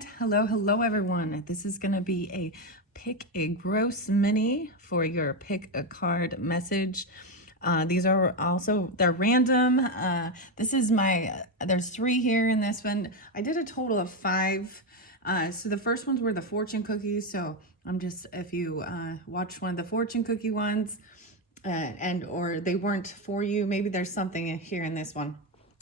internet. Hello everyone. This is going to be a pick a gross mini for your pick a card message. These are also, they're random. This is there's 3 here in this one. I did a total of 5. So the first ones were the fortune cookies. So if you watched one of the fortune cookie ones or they weren't for you, maybe there's something here in this one.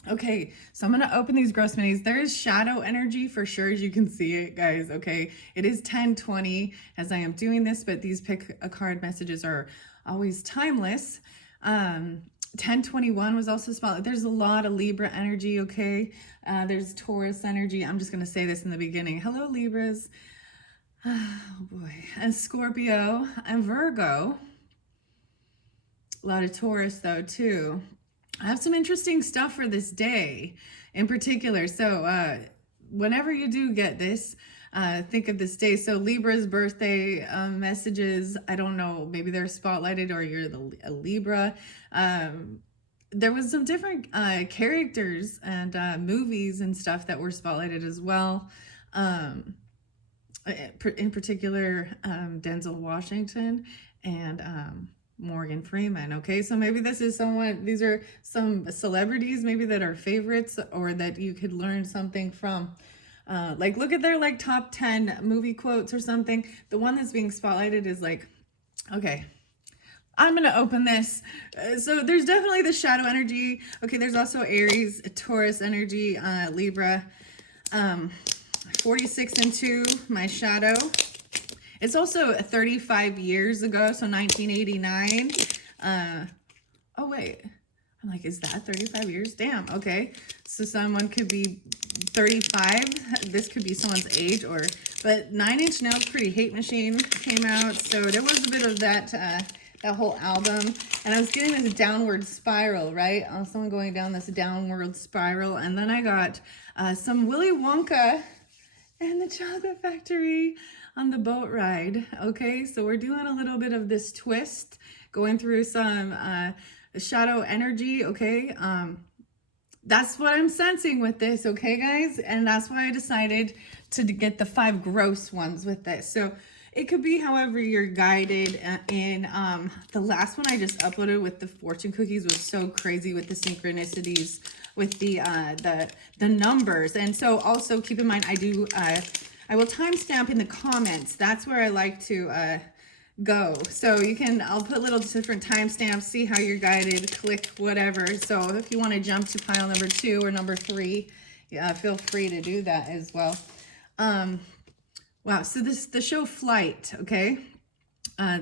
Okay, so I'm gonna open these gross minis. There is shadow energy for sure, as you can see it, guys. Okay, it is 10:20 as I am doing this, but these pick a card messages are always timeless. 10:21 was also spotlight. There's a lot of Libra energy. Okay, there's Taurus energy. I'm just gonna say this in the beginning. Hello, Libras. Oh boy, and Scorpio and Virgo. A lot of Taurus though too. I have some interesting stuff for this day in particular. So whenever you do get this, think of this day. So Libra's birthday messages, I don't know, maybe they're spotlighted or you're a Libra. There was some different characters and movies and stuff that were spotlighted as well. In particular, Denzel Washington and Morgan Freeman. Okay, so maybe these are some celebrities maybe that are favorites or that you could learn something from. Like look at their top 10 movie quotes or something. The one that's being spotlighted is okay, I'm gonna open this. So there's definitely the shadow energy. Okay, there's also Aries, Taurus energy, Libra, 46 and 2, my shadow. It's also 35 years ago, so 1989. Oh, wait. I'm like, is that 35 years? Damn, okay. So someone could be 35. This could be someone's age, but 9 Inch Nails Pretty Hate Machine came out, so there was a bit of that whole album. And I was getting this downward spiral, right? Someone going down this downward spiral. And then I got some Willy Wonka and the Chocolate Factory on the boat ride. Okay, so we're doing a little bit of this twist, going through some shadow energy. Okay, that's what I'm sensing with this. Okay, guys, and that's why I decided to get the 5 gross ones with this. So it could be however you're guided. In the last one I just uploaded with the fortune cookies was so crazy with the synchronicities with the numbers. And so also keep in mind, I will timestamp in the comments. That's where I like to go. So I'll put little different timestamps, see how you're guided, click whatever. So if you want to jump to pile number 2 or number 3, feel free to do that as well. Wow, so the show Flight, okay?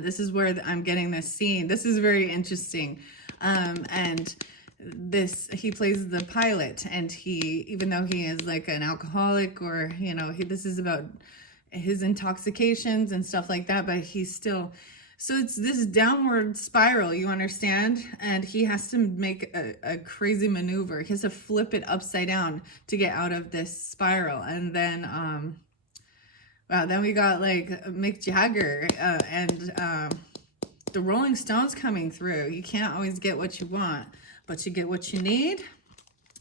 This is where I'm getting this scene. This is very interesting. And he plays the pilot, and even though he is like an alcoholic or, this is about his intoxications and stuff like that, but he's still, so it's this downward spiral, you understand? And he has to make a crazy maneuver. He has to flip it upside down to get out of this spiral. And then, wow, then we got Mick Jagger and the Rolling Stones coming through. You can't always get what you want, but you get what you need.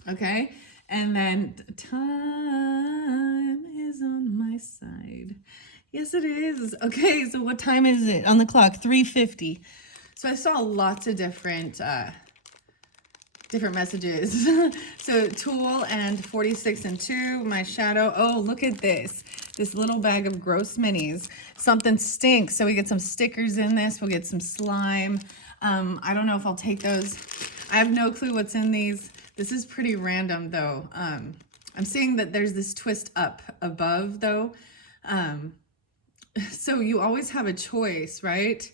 Okay, and then time is on my side. Yes, it is. Okay, so what time is it on the clock? 3:50. So I saw lots of different messages. So Tool and 46 and 2, my shadow. Oh, look at this little bag of gross minis. Something stinks, so we get some stickers in this. We'll get some slime. I don't know if I'll take those. I have no clue what's in these. This is pretty random though. I'm seeing that there's this twist up above though. So you always have a choice, right?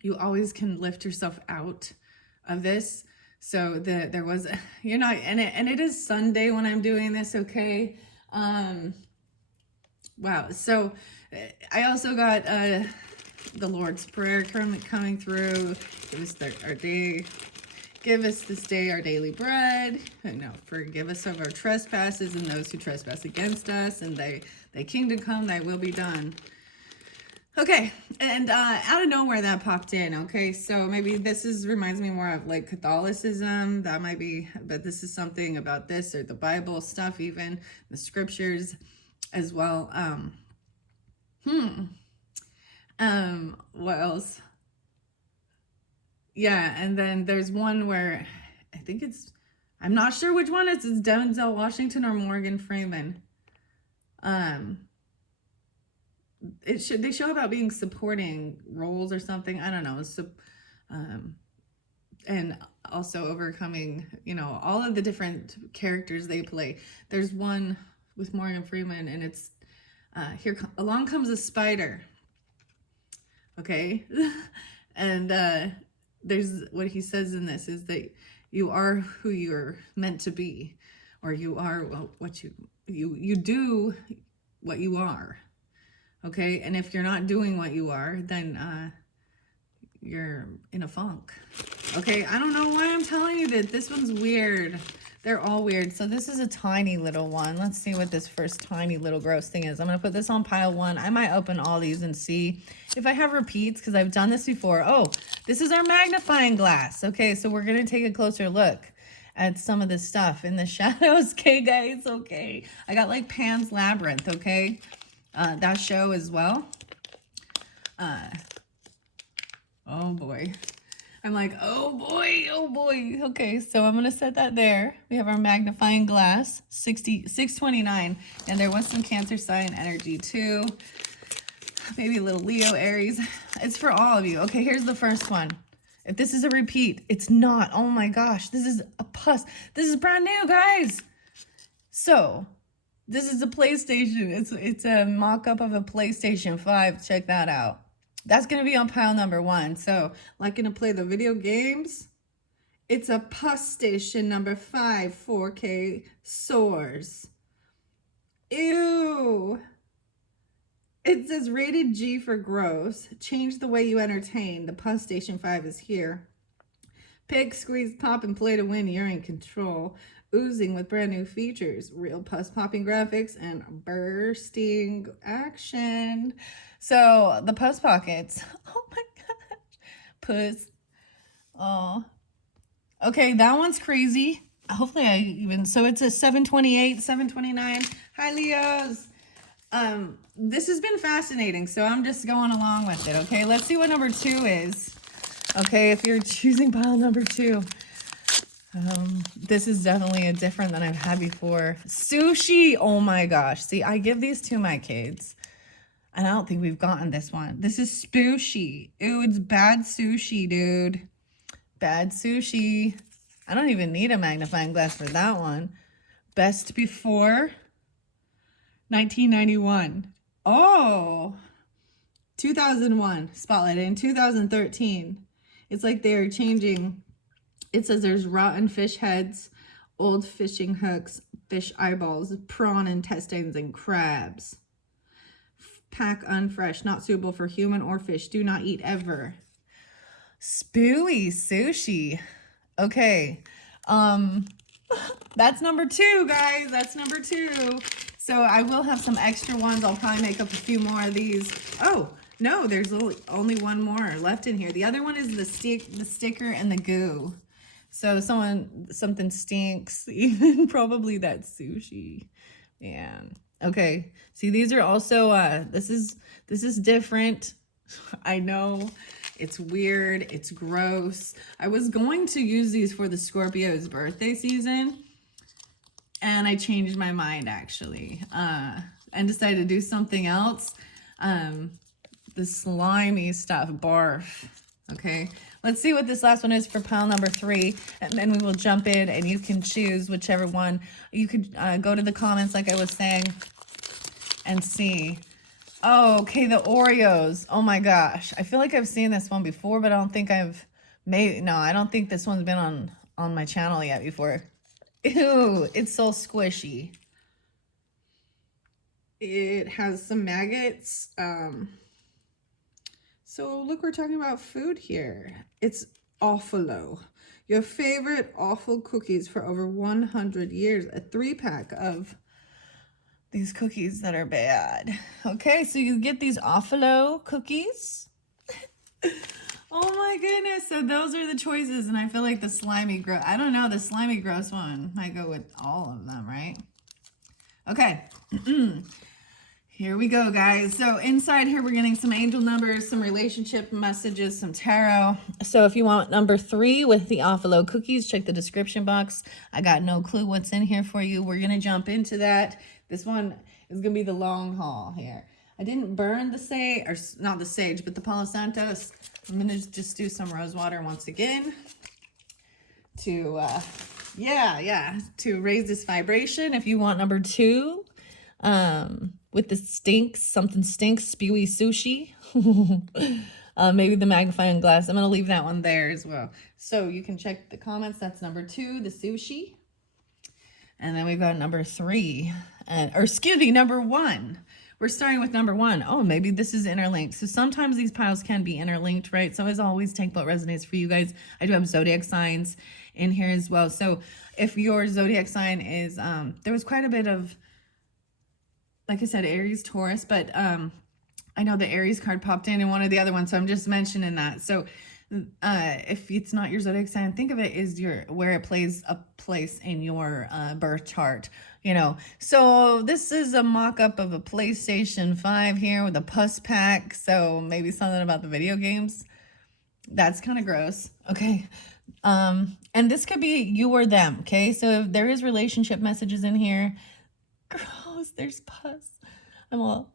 You always can lift yourself out of this. So there was, and it is Sunday when I'm doing this, okay? Wow, so I also got the Lord's Prayer coming through. Give us this day our daily bread. Forgive us of our trespasses and those who trespass against us, and thy kingdom come, thy will be done. Okay, and out of nowhere that popped in. Okay, so maybe this reminds me more of like Catholicism. That might be, but this is something about this or the Bible stuff, even the scriptures as well. What else? Yeah, and then there's one where I think I'm not sure which one it's Denzel Washington or Morgan Freeman. They show about being supporting roles or something. I don't know. So, and also overcoming, all of the different characters they play. There's one with Morgan Freeman, and it's along comes a spider. Okay, and there's what he says in this is that you are who you're meant to be, or you are what you do what you are. Okay, and if you're not doing what you are, then you're in a funk. Okay, I don't know why I'm telling you that. This one's weird. They're all weird. So this is a tiny little one. Let's see what this first tiny little gross thing is. I'm going to put this on pile 1. I might open all these and see if I have repeats because I've done this before. Oh, this is our magnifying glass. Okay, so we're going to take a closer look at some of this stuff in the shadows. Okay, guys, okay. I got like Pan's Labyrinth, okay? That show as well. Oh boy. I'm like, oh boy, oh boy. Okay, so I'm gonna set that there. We have our magnifying glass, 629. And there was some Cancer sign energy too. Maybe a little Leo, Aries. It's for all of you. Okay, here's the first one. If this is a repeat, it's not. Oh my gosh, this is a pus. This is brand new, guys. So, this is a PlayStation. It's a mock-up of a PlayStation 5. Check that out. That's going to be on pile number 1. So, like going to play the video games. It's a Pus Station number 5 4K Soars. Ew. It says rated G for gross. Change the way you entertain. The Pus Station 5 is here. Pick, squeeze, pop, and play to win. You're in control. Oozing with brand new features, real pus popping graphics, and bursting action. So the pus pockets. Oh my gosh. Pus. Oh. Okay, that one's crazy. Hopefully so it's a 728, 729. Hi, Leos. This has been fascinating, so I'm just going along with it, okay? Let's see what number 2 is. Okay, if you're choosing pile number 2. This is definitely a different than I've had before. Sushi. Oh my gosh. See, I give these to my kids. And I don't think we've gotten this one. This is Spooshy. Ew, it's bad sushi, dude. Bad sushi. I don't even need a magnifying glass for that one. Best before 1991. Oh, 2001 Spotlight. In 2013. It's like they're changing. It says there's rotten fish heads, old fishing hooks, fish eyeballs, prawn intestines, and crabs. Pack unfresh, not suitable for human or fish. Do not eat ever. Spooey sushi. Okay. That's number 2, guys. That's number 2. So I will have some extra ones. I'll probably make up a few more of these. Oh, no, there's only one more left in here. The other one is the sticker and the goo. So something stinks, even probably that sushi. Man. Okay. See, these are also this is different. I know it's weird, it's gross. I was going to use these for the Scorpio's birthday season, and I changed my mind actually. And decided to do something else. The slimy stuff, barf. Okay, let's see what this last one is for pile number 3, and then we will jump in and you can choose whichever one. You could go to the comments like I was saying and see. Oh, okay, the Oreos. Oh my gosh, I feel like I've seen this one before, but I don't think I don't think this one's been on my channel yet before. Ew, it's so squishy. It has some maggots. So look, we're talking about food here. It's Awfulo. Your favorite awful cookies for over 100 years. A 3-pack of these cookies that are bad. Okay, so you get these Offalo cookies. Oh my goodness. So those are the choices. And I feel like the slimy gross, I don't know, the slimy gross one might go with all of them, right? Okay. Here we go, guys. So inside here, we're getting some angel numbers, some relationship messages, some tarot. So if you want number 3 with the Offalo cookies, check the description box. I got no clue what's in here for you. We're going to jump into that. This one is going to be the long haul here. I didn't burn the sage, or not the sage, but the Palo Santos. I'm going to just do some rose water once again to, to raise this vibration. If you want number 2, with the stinks, something stinks, spewy sushi. Maybe the magnifying glass. I'm going to leave that one there as well. So you can check the comments. That's number 2, the sushi. And then we've got number 3, or excuse me, number 1. We're starting with number 1. Oh, maybe this is interlinked. So sometimes these piles can be interlinked, right? So as always, take what resonates for you guys. I do have zodiac signs in here as well. So if your zodiac sign is, there was quite a bit of, like I said, Aries, Taurus, but I know the Aries card popped in one of the other ones, so I'm just mentioning that. So if it's not your zodiac sign, think of it as where it plays a place in your birth chart, you know. So this is a mock-up of a PlayStation 5 here with a pus pack, so maybe something about the video games. That's kind of gross. Okay. And this could be you or them, okay? So if there is relationship messages in here, gross, there's pus. I'm all,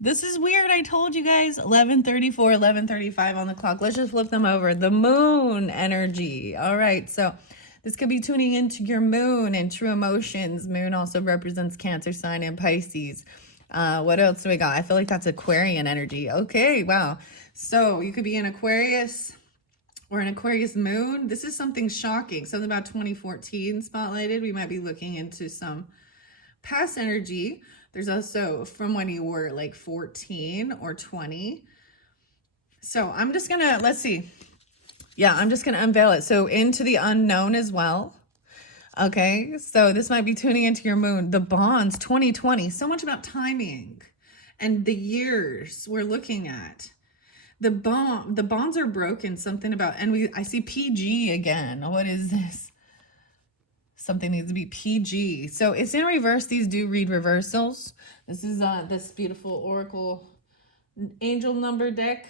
this is weird. I told you guys, 11:34, 11:35 on the clock. Let's just flip them over. The moon energy. All right, so this could be tuning into your moon and true emotions. Moon also represents Cancer sign and Pisces. What else do we got? I feel like that's Aquarian energy. Okay, wow. So you could be an Aquarius or an Aquarius moon. This is something shocking. Something about 2014 spotlighted. We might be looking into some past energy. There's also from when you were like 14 or 20. So I'm just gonna, let's see. Yeah, I'm just gonna unveil it. So into the unknown as well. Okay, so this might be tuning into your moon. The bonds, 2020, so much about timing and the years we're looking at. The bonds are broken, something about, and I see PG again. What is this? Something needs to be PG. So it's in reverse. These do read reversals. This is this beautiful Oracle Angel number deck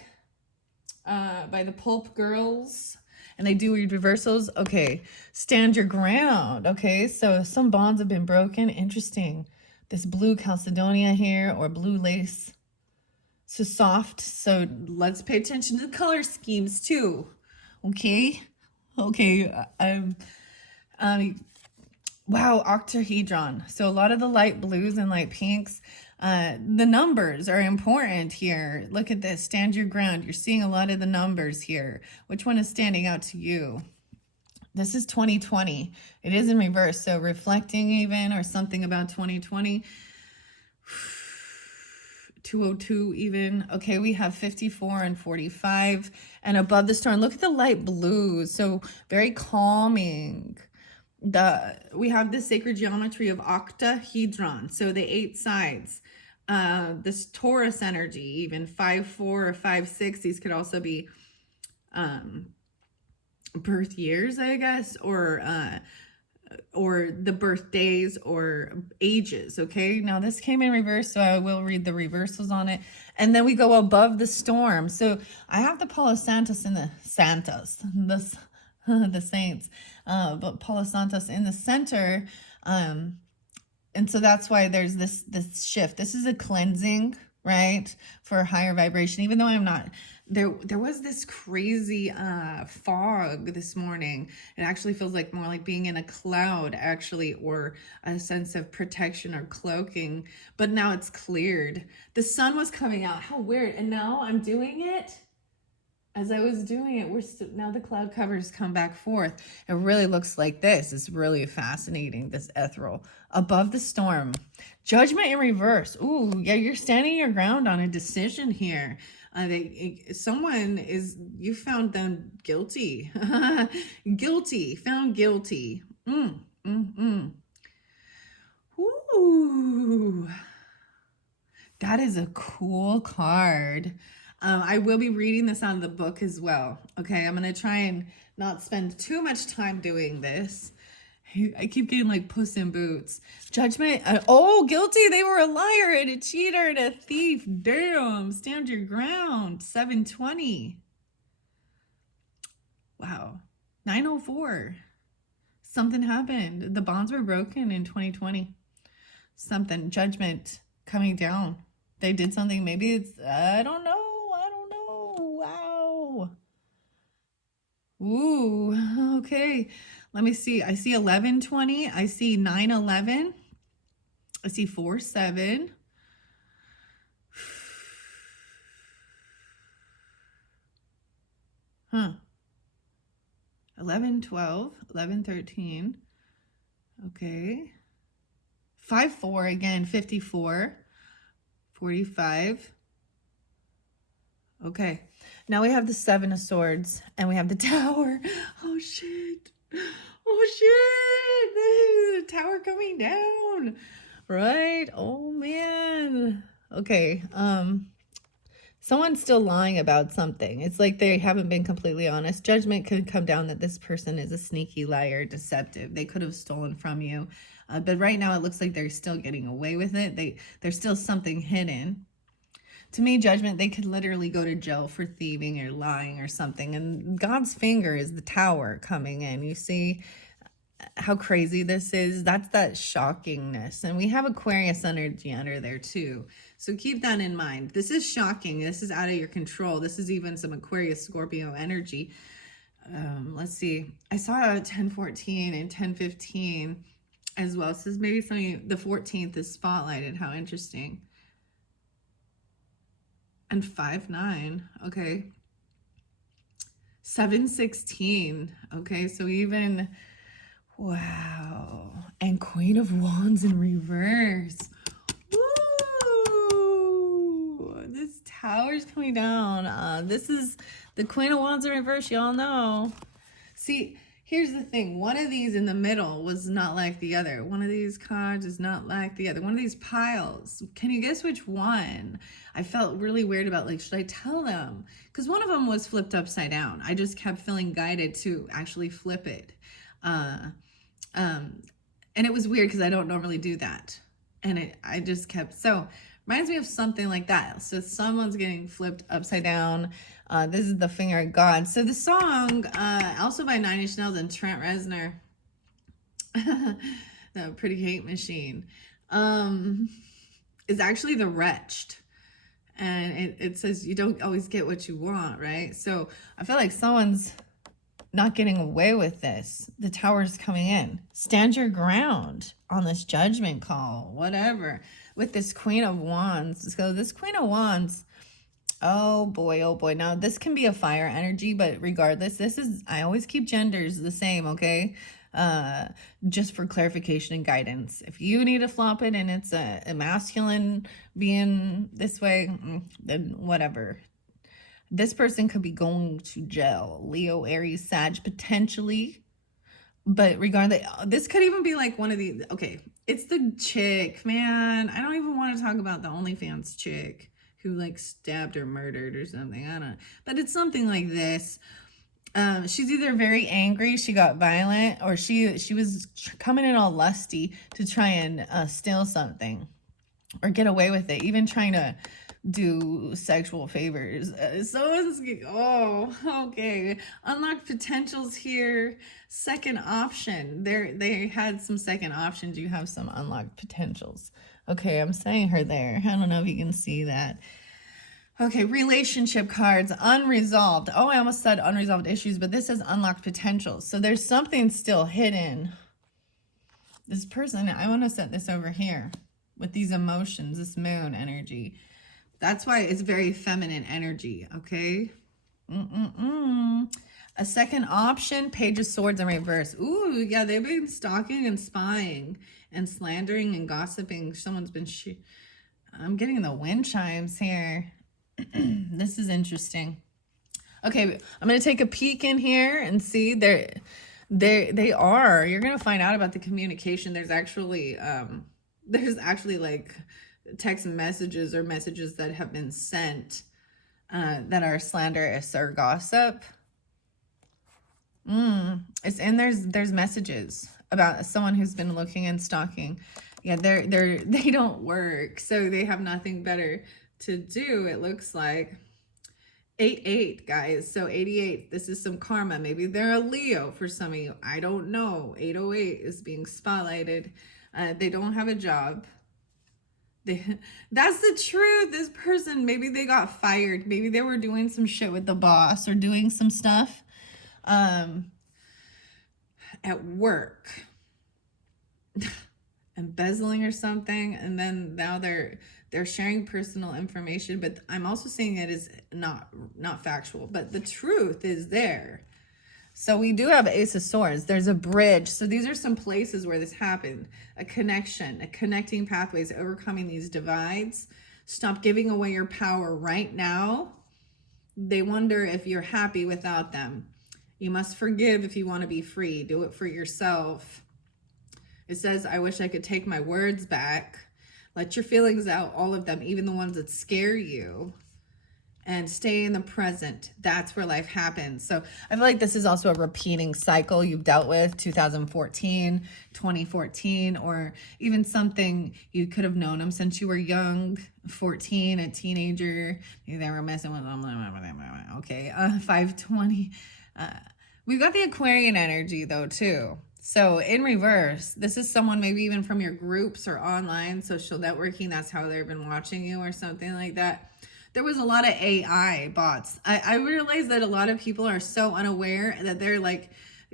by the Pulp Girls. And they do read reversals. Okay, stand your ground. Okay, so some bonds have been broken. Interesting. This blue Chalcedonia here, or blue lace. So soft. So let's pay attention to the color schemes too. Okay. Okay. Wow, octahedron. So a lot of the light blues and light pinks. The numbers are important here. Look at this. Stand your ground. You're seeing a lot of the numbers here. Which one is standing out to you? This is 2020. It is in reverse. So reflecting even, or something about 2020. 202 even. Okay, we have 54 and 45. And above the storm, look at the light blues. So very calming. We have the sacred geometry of octahedron, so the 8 sides. This Taurus energy, even 5-4 or 5-6. These could also be birth years, I guess, or the birthdays or ages. Okay, now this came in reverse, so I will read the reversals on it. And then we go above the storm. So I have the Palo Santos in the Santos, the saints, but Palo Santos in the center, and so that's why there's this shift. This is a cleansing, right, for higher vibration. Even though I'm not there was this crazy fog this morning. It actually feels like more like being in a cloud, actually, or a sense of protection or cloaking. But now it's cleared. The sun was coming out. How weird! And now I'm doing it. As I was doing it, now the cloud covers come back forth. It really looks like this. It's really fascinating, this ethereal. Above the storm. Judgment in reverse. Ooh, yeah, you're standing your ground on a decision here. You found them guilty. Found guilty. Ooh. That is a cool card. I will be reading this out of the book as well. Okay, I'm going to try and not spend too much time doing this. I keep getting like Puss in Boots. Judgment. Oh, guilty. They were a liar and a cheater and a thief. Damn. Stand your ground. 720. Wow. 904. Something happened. The bonds were broken in 2020. Something. Judgment coming down. They did something. Maybe it's, I don't know. Wow. Ooh, okay. Let me see. I see 1120. I see 911. I see 47. Huh. 11, 12, 11, 13. Okay. 5, 4 again, 54, 45. Okay. Now we have the 7 of Swords and we have the Tower. Oh, shit. Oh, shit. The Tower coming down. Right? Oh, man. Okay. Someone's still lying about something. It's like they haven't been completely honest. Judgment could come down that this person is a sneaky liar, deceptive. They could have stolen from you. But right now it looks like they're still getting away with it. There's still something hidden. To me, Judgment, they could literally go to jail for thieving or lying or something. And God's finger is the Tower coming in. You see how crazy this is? That's that shockingness. And we have Aquarius energy under there too. So keep that in mind. This is shocking. This is out of your control. This is even some Aquarius Scorpio energy. Let's see. I saw 1014 and 1015 as well. So maybe something, the 14th is spotlighted. How interesting. And 5-9. Okay. 7-16. Okay. So even, wow. And Queen of Wands in reverse. Woo! This Tower's coming down. This is the Queen of Wands in reverse. Y'all know. See, here's the thing. One of these in the middle was not like the other. One of these cards is not like the other. One of these piles. Can you guess which one? I felt really weird about, like, should I tell them? Because one of them was flipped upside down. I just kept feeling guided to actually flip it. And it was weird because I don't normally do that. And I just kept, so reminds me of something like that. So someone's getting flipped upside down. This is the finger of God. So the song, also by Nine Inch Nails and Trent Reznor, the Pretty Hate Machine, is actually The Wretched. And it says you don't always get what you want, right? So I feel like someone's not getting away with this. The Tower's coming in. Stand your ground on this judgment call, whatever. With this Queen of Wands. So this Queen of Wands, oh boy, oh boy. Now this can be a fire energy, but regardless, this is, I always keep genders the same, okay? Just for clarification and guidance. If you need to flop it and it's a masculine being this way, then whatever. This person could be going to jail. Leo, Aries, Sag, potentially. But regardless, this could even be like one of these. Okay, it's the chick, man. I don't even want to talk about the OnlyFans chick who like stabbed or murdered or something. I don't know. But it's something like this. She's either very angry, she got violent, or she was coming in all lusty to try and steal something or get away with it, even trying to do sexual favors. Someone's, oh, okay. Unlocked potentials here. Second option. They had some second options. You have some unlocked potentials. Okay, I'm saying her there. I don't know if you can see that. Okay, relationship cards, unresolved. Oh, I almost said unresolved issues, but this is unlocked potentials. So there's something still hidden. This person, I want to set this over here with these emotions, this moon energy. That's why it's very feminine energy, okay? A second option, Page of Swords in reverse. Ooh, yeah, they've been stalking and spying and slandering and gossiping. Someone's been I'm getting the wind chimes here. This is interesting. Okay, I'm going to take a peek in here and see they are. You're going to find out about the communication. There's actually like text messages or messages that have been sent that are slanderous or gossip. It's and there's messages about someone who's been looking and stalking. Yeah, they don't work, so they have nothing better to do, it looks like. 88, guys. So 88, this is some karma. Maybe they're a Leo for some of you. I don't know. 808 is being spotlighted. They don't have a job. That's the truth. This person, maybe they got fired. Maybe they were doing some shit with the boss or doing some stuff at work. Embezzling or something, and then now they're sharing personal information, but I'm also saying it is not factual, but the truth is there. So we do have Ace of Swords. There's a bridge. So these are some places where this happened. A connection, a connecting pathways, overcoming these divides. Stop giving away your power right now. They wonder if you're happy without them. You must forgive if you want to be free. Do it for yourself. It says, I wish I could take my words back. Let your feelings out, all of them, even the ones that scare you. And stay in the present. That's where life happens. So I feel like this is also a repeating cycle you've dealt with. 2014, 2014, or even something you could have known them since you were young. 14, a teenager. Maybe they were messing with them. Okay, 520. We've got the Aquarian energy though too. So in reverse, this is someone maybe even from your groups or online social networking. That's how they've been watching you or something like that. There was a lot of AI bots. I realized that a lot of people are so unaware that they're like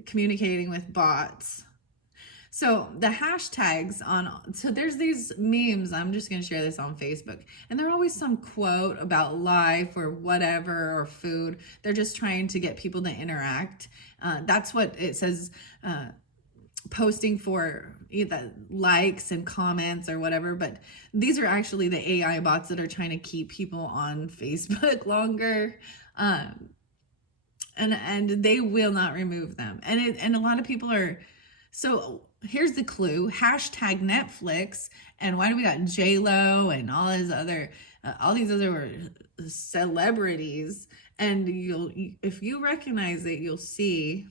communicating with bots. So the hashtags so there's these memes. I'm just going to share this on Facebook. And they're always some quote about life or whatever or food. They're just trying to get people to interact. That's what it says. Posting for either likes and comments or whatever, but these are actually the AI bots that are trying to keep people on Facebook longer, and they will not remove them. And a lot of people are. So here's the clue: hashtag Netflix. And why do we got J-Lo and all these other celebrities? And if you recognize it, you'll see.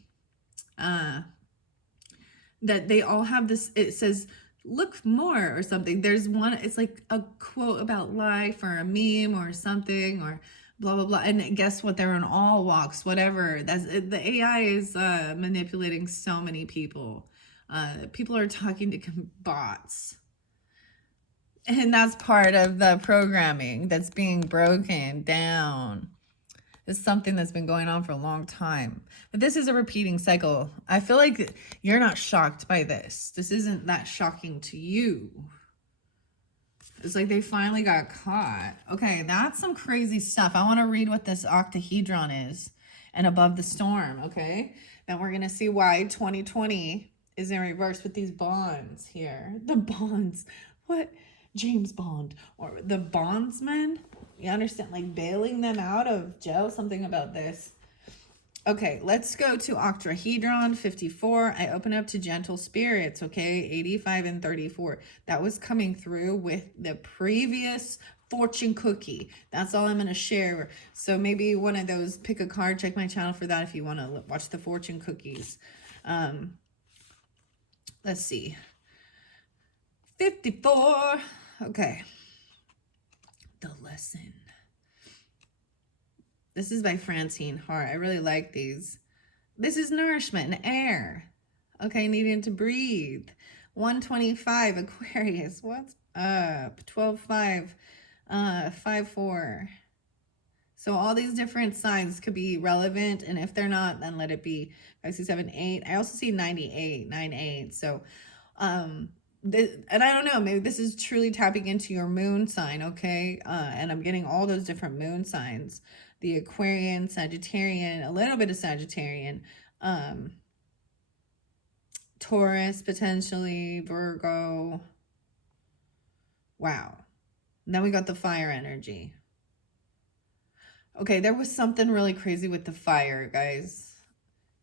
That they all have this, it says, look more or something. There's one, it's like a quote about life or a meme or something or blah, blah, blah. And guess what? They're in all walks, whatever. The AI is manipulating so many people. People are talking to bots. And that's part of the programming that's being broken down. It's something that's been going on for a long time. But this is a repeating cycle. I feel like you're not shocked by this. This isn't that shocking to you. It's like they finally got caught. Okay, that's some crazy stuff. I want to read what this octahedron is and above the storm, okay? Then we're going to see why 2020 is in reverse with these bonds here. The bonds. What? James Bond or the bondsman? You understand, like bailing them out of jail, something about this. Okay, let's go to octahedron 54. I open up to gentle spirits, okay? 85 and 34. That was coming through with the previous fortune cookie. That's all I'm going to share. So maybe one of those, pick a card, check my channel for that if you want to watch the fortune cookies. Let's see. 54. Okay. The lesson. This is by Francine Hart. I really like these. This is nourishment and air. Okay, needing to breathe. 125 Aquarius. What's up? 12-5. 5-4. So all these different signs could be relevant, and if they're not, then let it be. 5, 6, 7, 8. I also see 98, 9, 8. So and I don't know, maybe this is truly tapping into your moon sign, okay? And I'm getting all those different moon signs. The Aquarian, Sagittarian, a little bit of Sagittarian, Taurus, potentially, Virgo. Wow. Then we got the fire energy. Okay, there was something really crazy with the fire, guys.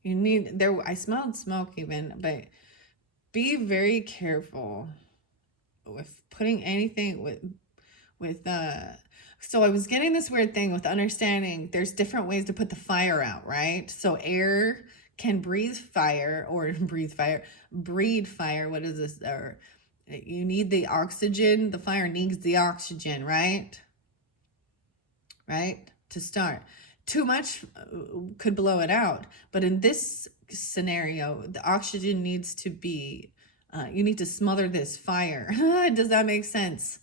I smelled smoke even, but be very careful with putting anything with with so I was getting this weird thing with understanding there's different ways to put the fire out, right? So air can breathe fire or breed fire. What is this? Or you need the oxygen. The fire needs the oxygen, right? Right? To start. Too much could blow it out. But in this scenario, the oxygen needs to be, you need to smother this fire. Does that make sense?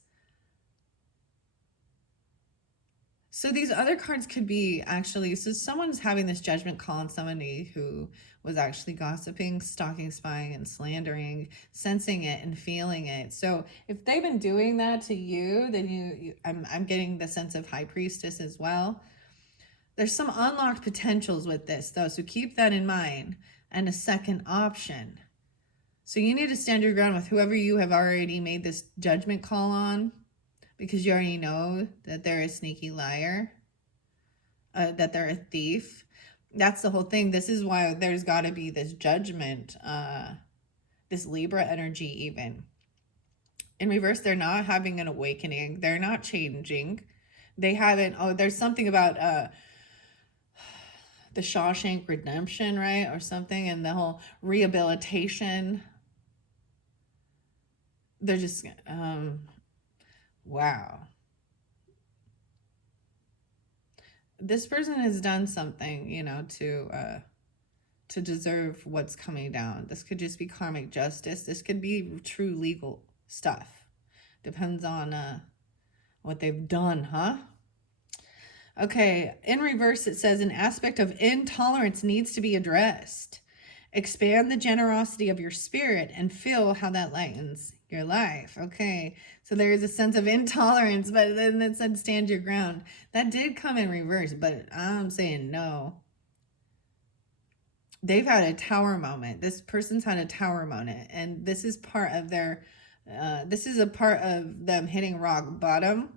So these other cards could be actually, so someone's having this judgment call on somebody who was actually gossiping, stalking, spying, and slandering, sensing it and feeling it. So if they've been doing that to you, then I'm getting the sense of High Priestess as well. There's some unlocked potentials with this though, so keep that in mind. And a second option. So you need to stand your ground with whoever you have already made this judgment call on, because you already know that they're a sneaky liar, that they're a thief. That's the whole thing. This is why there's got to be this judgment, this Libra energy even. In reverse, they're not having an awakening. They're not changing. They haven't, there's something about the Shawshank Redemption, right? Or something, and the whole rehabilitation. They're just, wow. This person has done something, you know, to deserve what's coming down. This could just be karmic justice. This could be true legal stuff. Depends on what they've done, huh? Okay, in reverse, it says an aspect of intolerance needs to be addressed. Expand the generosity of your spirit and feel how that lightens your life. Okay, so there is a sense of intolerance, but then it said stand your ground. That did come in reverse, but I'm saying no. They've had a tower moment. This person's had a tower moment, and this is part of their, this is a part of them hitting rock bottom.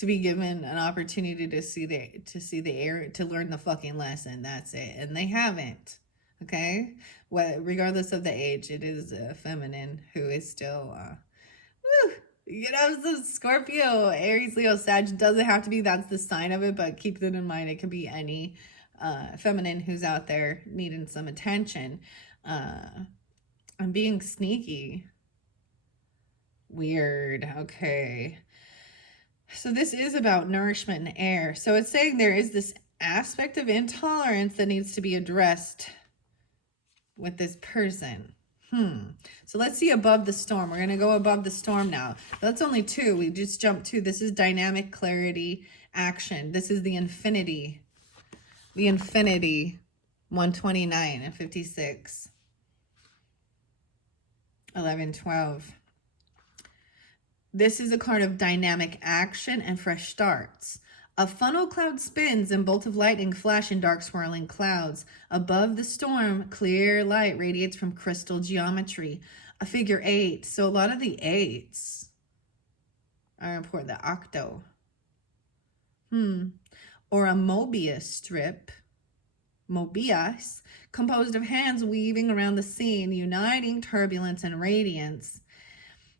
To be given an opportunity to see the air, to learn the fucking lesson. That's it. And they haven't. Okay? Well, regardless of the age, it is a feminine who is still, you know, so Scorpio, Aries, Leo, Sag doesn't have to be, that's the sign of it, but keep that in mind. It could be any feminine who's out there needing some attention. I'm being sneaky. Weird. Okay. So this is about nourishment and air. So it's saying there is this aspect of intolerance that needs to be addressed with this person. So let's see above the storm. We're going to go above the storm now. That's only two. We just jumped two. This is dynamic clarity action. This is the infinity. The infinity. 129 and 56. 11, 12. This is a card of dynamic action and fresh starts. A funnel cloud spins and bolt of lightning flash in dark swirling clouds. Above the storm, clear light radiates from crystal geometry. A figure 8. So a lot of the 8s are important. The octo. Or a Mobius strip. Mobius, composed of hands weaving around the scene, uniting turbulence and radiance.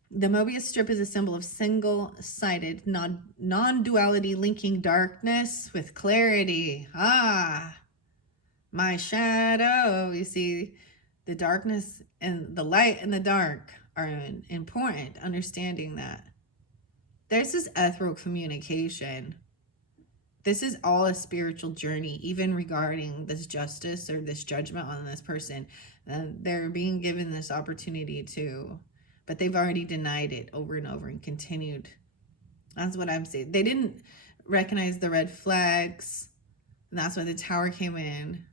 The Mobius strip is a symbol of single-sided, non-duality, linking darkness with clarity. My shadow. You see, the darkness and the light and the dark are important, understanding that. There's this ethereal communication. This is all a spiritual journey, even regarding this justice or this judgment on this person. They're being given this opportunity to, but they've already denied it over and over and continued. That's what I'm saying. They didn't recognize the red flags. And that's why the tower came in.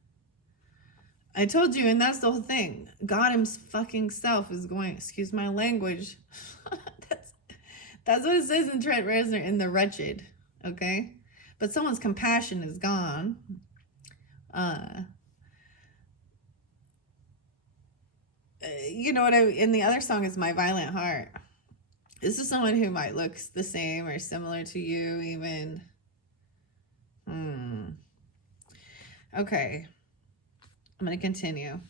I told you, and that's the whole thing. God himself is going, excuse my language. that's what it says in Trent Reznor in The Wretched. Okay? But someone's compassion is gone. You know what in the other song is My Violent Heart. This is someone who might look the same or similar to you even. Okay. I'm going to continue.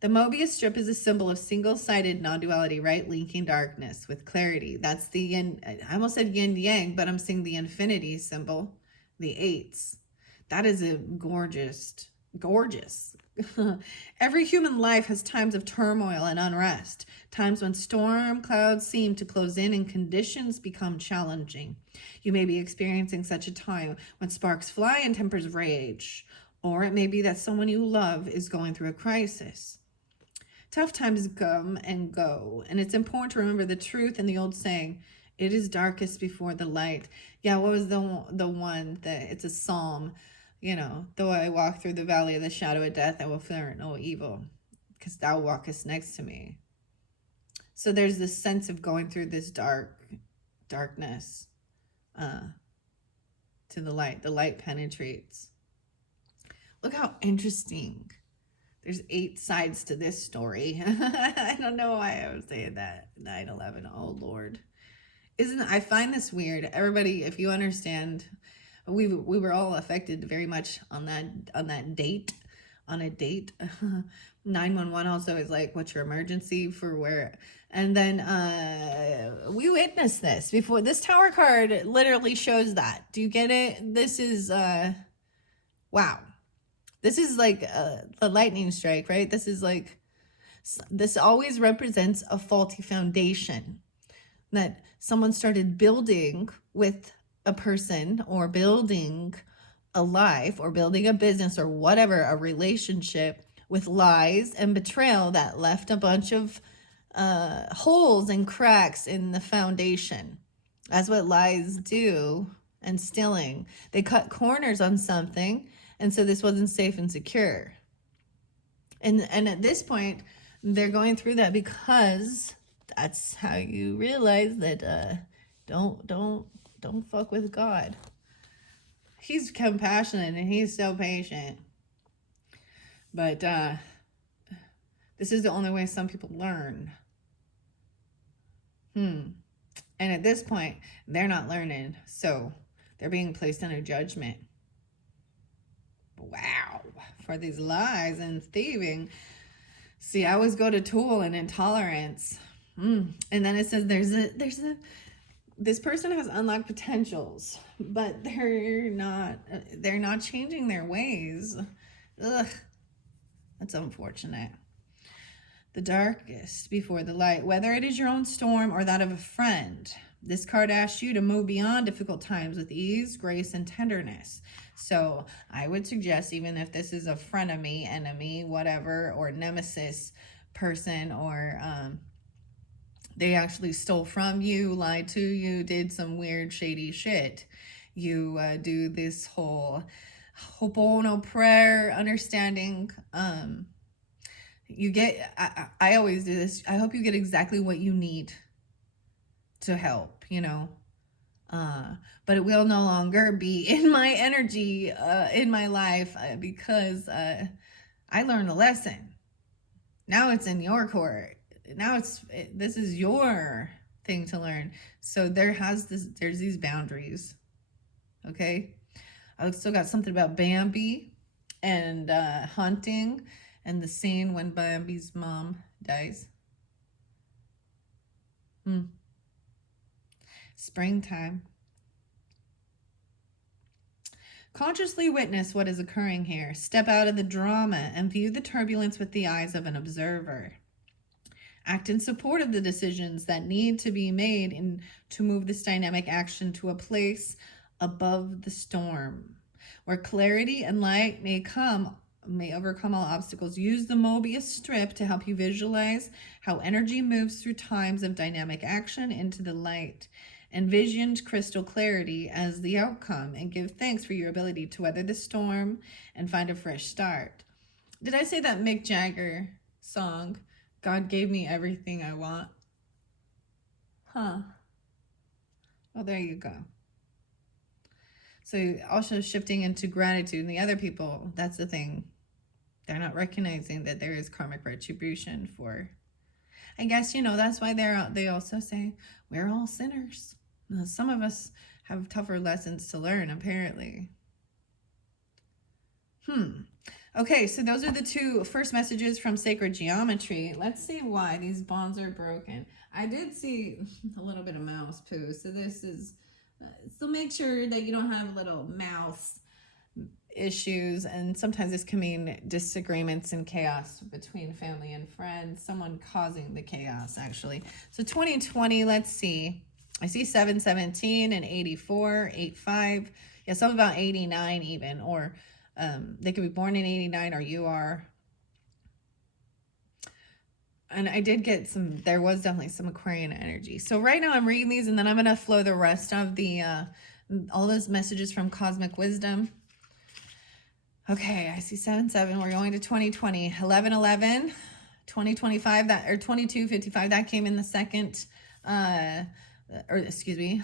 The Mobius strip is a symbol of single-sided non-duality, right? Linking darkness with clarity. That's the yin. I almost said yin yang, but I'm seeing the infinity symbol, the eights. That is a gorgeous, gorgeous. Every human life has times of turmoil and unrest, times when storm clouds seem to close in and conditions become challenging. You may be experiencing such a time when sparks fly and tempers rage, or it may be that someone you love is going through a crisis. Tough times come and go, and it's important to remember the truth in the old saying, it is darkest before the light. Yeah, what was the one that it's a psalm, you know, though I walk through the valley of the shadow of death, I will fear no evil, because thou walkest next to me. So there's this sense of going through this darkness to the light. The light penetrates. Look how interesting. There's 8 sides to this story. I don't know why I was saying that. 9/11. Oh Lord. I find this weird. Everybody, if you understand, we were all affected very much on that date. On a date. 911 also is like, what's your emergency for where? And then we witnessed this before. This tower card literally shows that. Do you get it? This is wow. This is like the lightning strike, right? This is like, this always represents a faulty foundation that someone started building with a person, or building a life, or building a business, or whatever, a relationship, with lies and betrayal that left a bunch of holes and cracks in the foundation. That's what lies do, and stealing. They cut corners on something, and so this wasn't safe and secure. And at this point, they're going through that because that's how you realize that don't fuck with God. He's compassionate and he's so patient. But this is the only way some people learn. And at this point, they're not learning, so they're being placed under judgment. Wow, for these lies and thieving. See, I always go to tool and intolerance. And then it says this person has unlocked potentials, but they're not changing their ways. Ugh, that's unfortunate. The darkest before the light, whether it is your own storm or that of a friend. This card asks you to move beyond difficult times with ease, grace, and tenderness. So I would suggest, even if this is a frenemy, enemy, whatever, or nemesis person, or they actually stole from you, lied to you, did some weird, shady shit. You do this whole Ho'oponopono prayer, understanding. You get, I always do this. I hope you get exactly what you need to help, you know. But it will no longer be in my energy, in my life, because I learned a lesson. Now it's in your court. Now this is your thing to learn. So there's these boundaries. Okay. I still got something about Bambi and hunting, and the scene when Bambi's mom dies. Springtime. Consciously witness what is occurring here. Step out of the drama and view the turbulence with the eyes of an observer. Act in support of the decisions that need to be made to move this dynamic action to a place above the storm, where clarity and light may overcome all obstacles. Use the Mobius strip to help you visualize how energy moves through times of dynamic action into the light. Envisioned crystal clarity as the outcome, and give thanks for your ability to weather the storm and find a fresh start. Did I say that Mick Jagger song, God gave me everything I want? Well, there you go. So also shifting into gratitude, and the other people, that's the thing. They're not recognizing that there is karmic retribution for, I guess, you know, that's why they also say we're all sinners. Now, some of us have tougher lessons to learn, apparently. Okay, so those are the two first messages from Sacred Geometry. Let's see why these bonds are broken. I did see a little bit of mouse poo, so this is, so make sure that you don't have little mouse issues, and sometimes this can mean disagreements and chaos between family and friends, someone causing the chaos actually. So 2020, let's see. I see 717 and 84, 85. Yeah, some about 89 even, or they could be born in 89 or you are. And I did get some, there was definitely some Aquarian energy. So right now I'm reading these and then I'm going to flow the rest of the, all those messages from Cosmic Wisdom. Okay, I see 7-7. We're going to 2020. 11-11, 2025, that, or 22-55, that came in the second, or excuse me,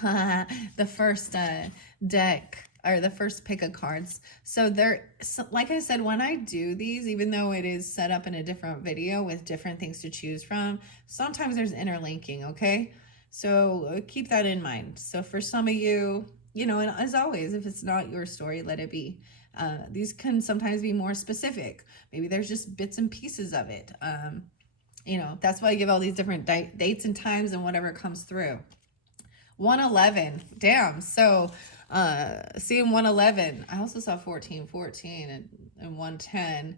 the first deck, or the first pick of cards. So there, like I said, when I do these, even though it is set up in a different video with different things to choose from, sometimes there's interlinking, okay? So keep that in mind. So for some of you, you know, and as always, if it's not your story, let it be. These can sometimes be more specific. Maybe there's just bits and pieces of it. You know, that's why I give all these different dates and times and whatever comes through. 111, damn. So seeing 111, I also saw 14 and 110.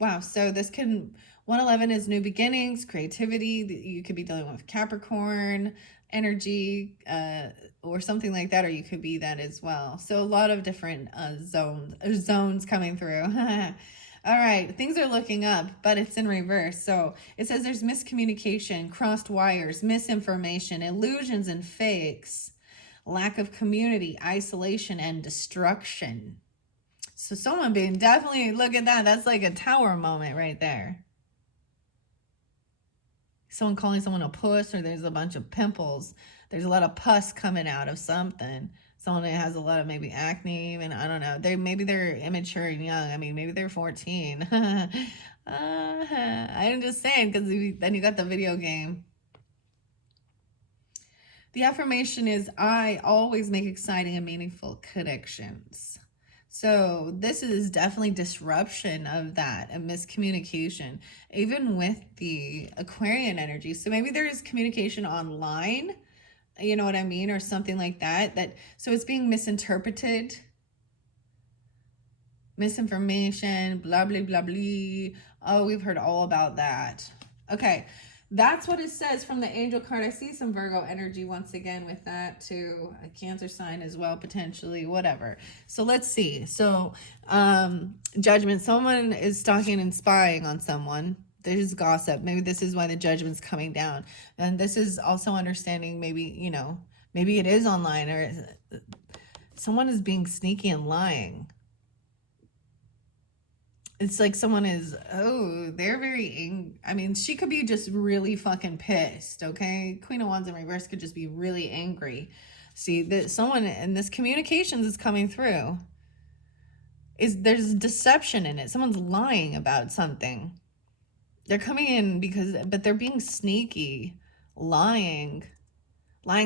Wow, so this can, 111 is new beginnings, creativity. You could be dealing with Capricorn energy, or something like that, or you could be that as well. So a lot of different zones coming through. All right, things are looking up, but it's in reverse. So it says there's miscommunication, crossed wires, misinformation, illusions and fakes, lack of community, isolation, and destruction. So someone being definitely, look at that. That's like a tower moment right there. Someone calling someone a puss, or there's a bunch of pimples. There's a lot of pus coming out of something. Someone that has a lot of maybe acne, and I don't know. Maybe they're immature and young. I mean, maybe they're 14. I'm just saying, because then you got the video game. The affirmation is, I always make exciting and meaningful connections. So this is definitely disruption of that, a miscommunication, even with the Aquarian energy. So maybe there is communication online, you know what I mean, or something like that. So it's being misinterpreted, misinformation, blah, blah, blah, blah. Oh, we've heard all about that. Okay, that's what it says from the angel card. I see some Virgo energy once again with that too. A Cancer sign as well, potentially, whatever. So let's see. So judgment, someone is stalking and spying on someone. There's gossip. Maybe this is why the judgment's coming down. And this is also understanding, maybe, you know, maybe it is online, or someone is being sneaky and lying. It's like someone is, oh, they're very angry. I mean, she could be just really fucking pissed, okay? Queen of Wands in reverse could just be really angry. See, that someone, and this communications is coming through, there's deception in it. Someone's lying about something. They're coming in but they're being sneaky, lying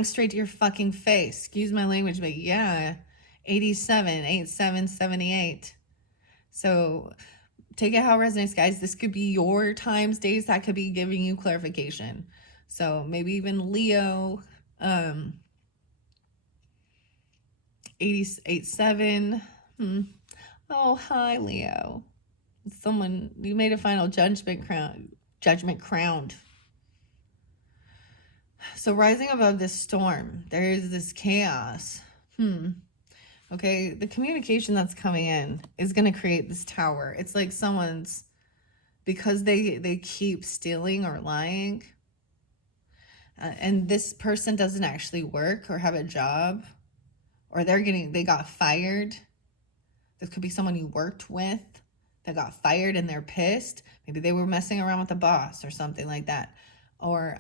straight to your fucking face. Excuse my language, but yeah, 87, 87, 78. So take it how it resonates, guys. This could be your times, days that could be giving you clarification. So maybe even Leo, 87. Oh, hi, Leo. Someone, you made a final judgment crowned. So rising above this storm, there is this chaos. Okay, the communication that's coming in is going to create this tower. It's like someone's, because they keep stealing or lying, and this person doesn't actually work or have a job, or they got fired. This could be someone you worked with that got fired and they're pissed. Maybe they were messing around with the boss or something like that, or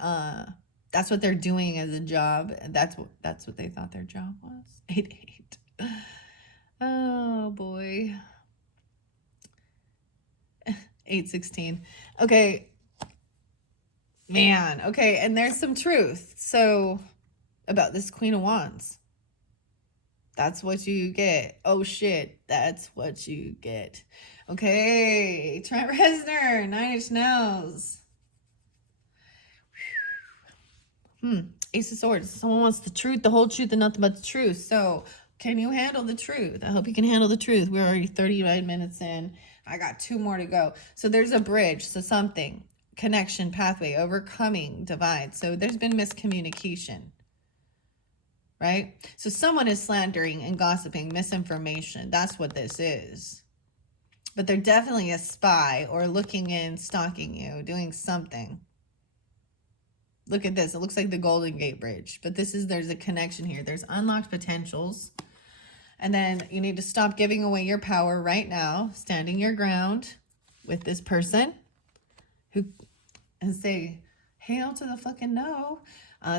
that's what they're doing as a job. That's what they thought their job was. 88. Oh boy. 816. Okay, man. Okay, and there's some truth so about this Queen of Wands. That's what you get. Oh shit, that's what you get. Okay, Trent Reznor, Nine Inch Nails. Ace of Swords. Someone wants the truth, the whole truth, and nothing but the truth. So, can you handle the truth? I hope you can handle the truth. We're already 39 minutes in. I got 2 more to go. So, there's a bridge. So, something, connection, pathway, overcoming, divide. So, there's been miscommunication, right? So, someone is slandering and gossiping, misinformation. That's what this is. But they're definitely a spy or looking in, stalking you, doing something. Look at this. It looks like the Golden Gate Bridge. But there's a connection here. There's unlocked potentials. And then you need to stop giving away your power right now. Standing your ground with this person. And say, hail to the fucking no.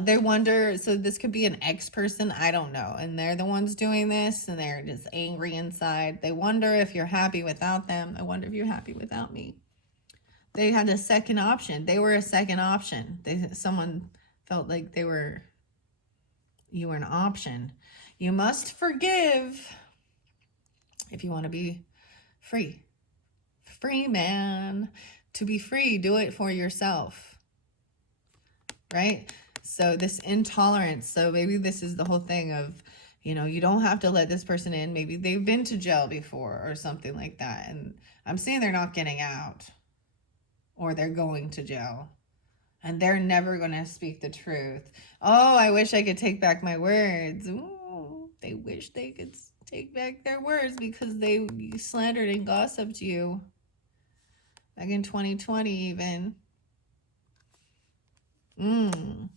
They wonder, so this could be an ex-person. I don't know. And they're the ones doing this. And they're just angry inside. They wonder if you're happy without them. I wonder if you're happy without me. They had a second option. They were a second option. Someone felt like you were an option. You must forgive if you want to be free. Free, man. To be free, do it for yourself. Right? So this intolerance. So maybe this is the whole thing of, you don't have to let this person in. Maybe they've been to jail before or something like that. And I'm saying they're not getting out. Or they're going to jail. And they're never going to speak the truth. Oh, I wish I could take back my words. Ooh, they wish they could take back their words because they slandered and gossiped you. Back in 2020 even. You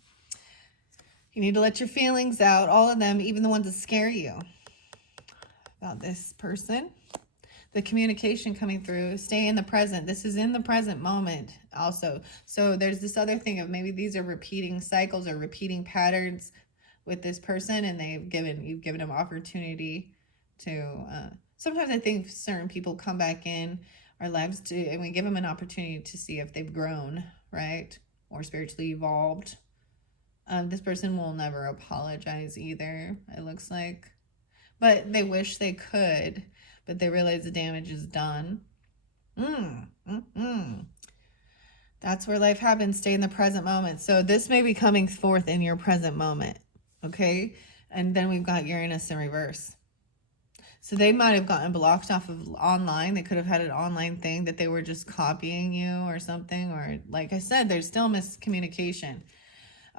need to let your feelings out. All of them, even the ones that scare you. About this person. The communication coming through, stay in the present. This is in the present moment also. So there's this other thing of maybe these are repeating cycles or repeating patterns with this person, and you've given them opportunity to, sometimes I think certain people come back in our lives and we give them an opportunity to see if they've grown, right? Or spiritually evolved. This person will never apologize either, it looks like. But they wish they could. But they realize the damage is done. That's where life happens. Stay in the present moment. So this may be coming forth in your present moment. Okay? And then we've got Uranus in reverse. So they might have gotten blocked off of online. They could have had an online thing that they were just copying you or something. Or like I said, there's still miscommunication.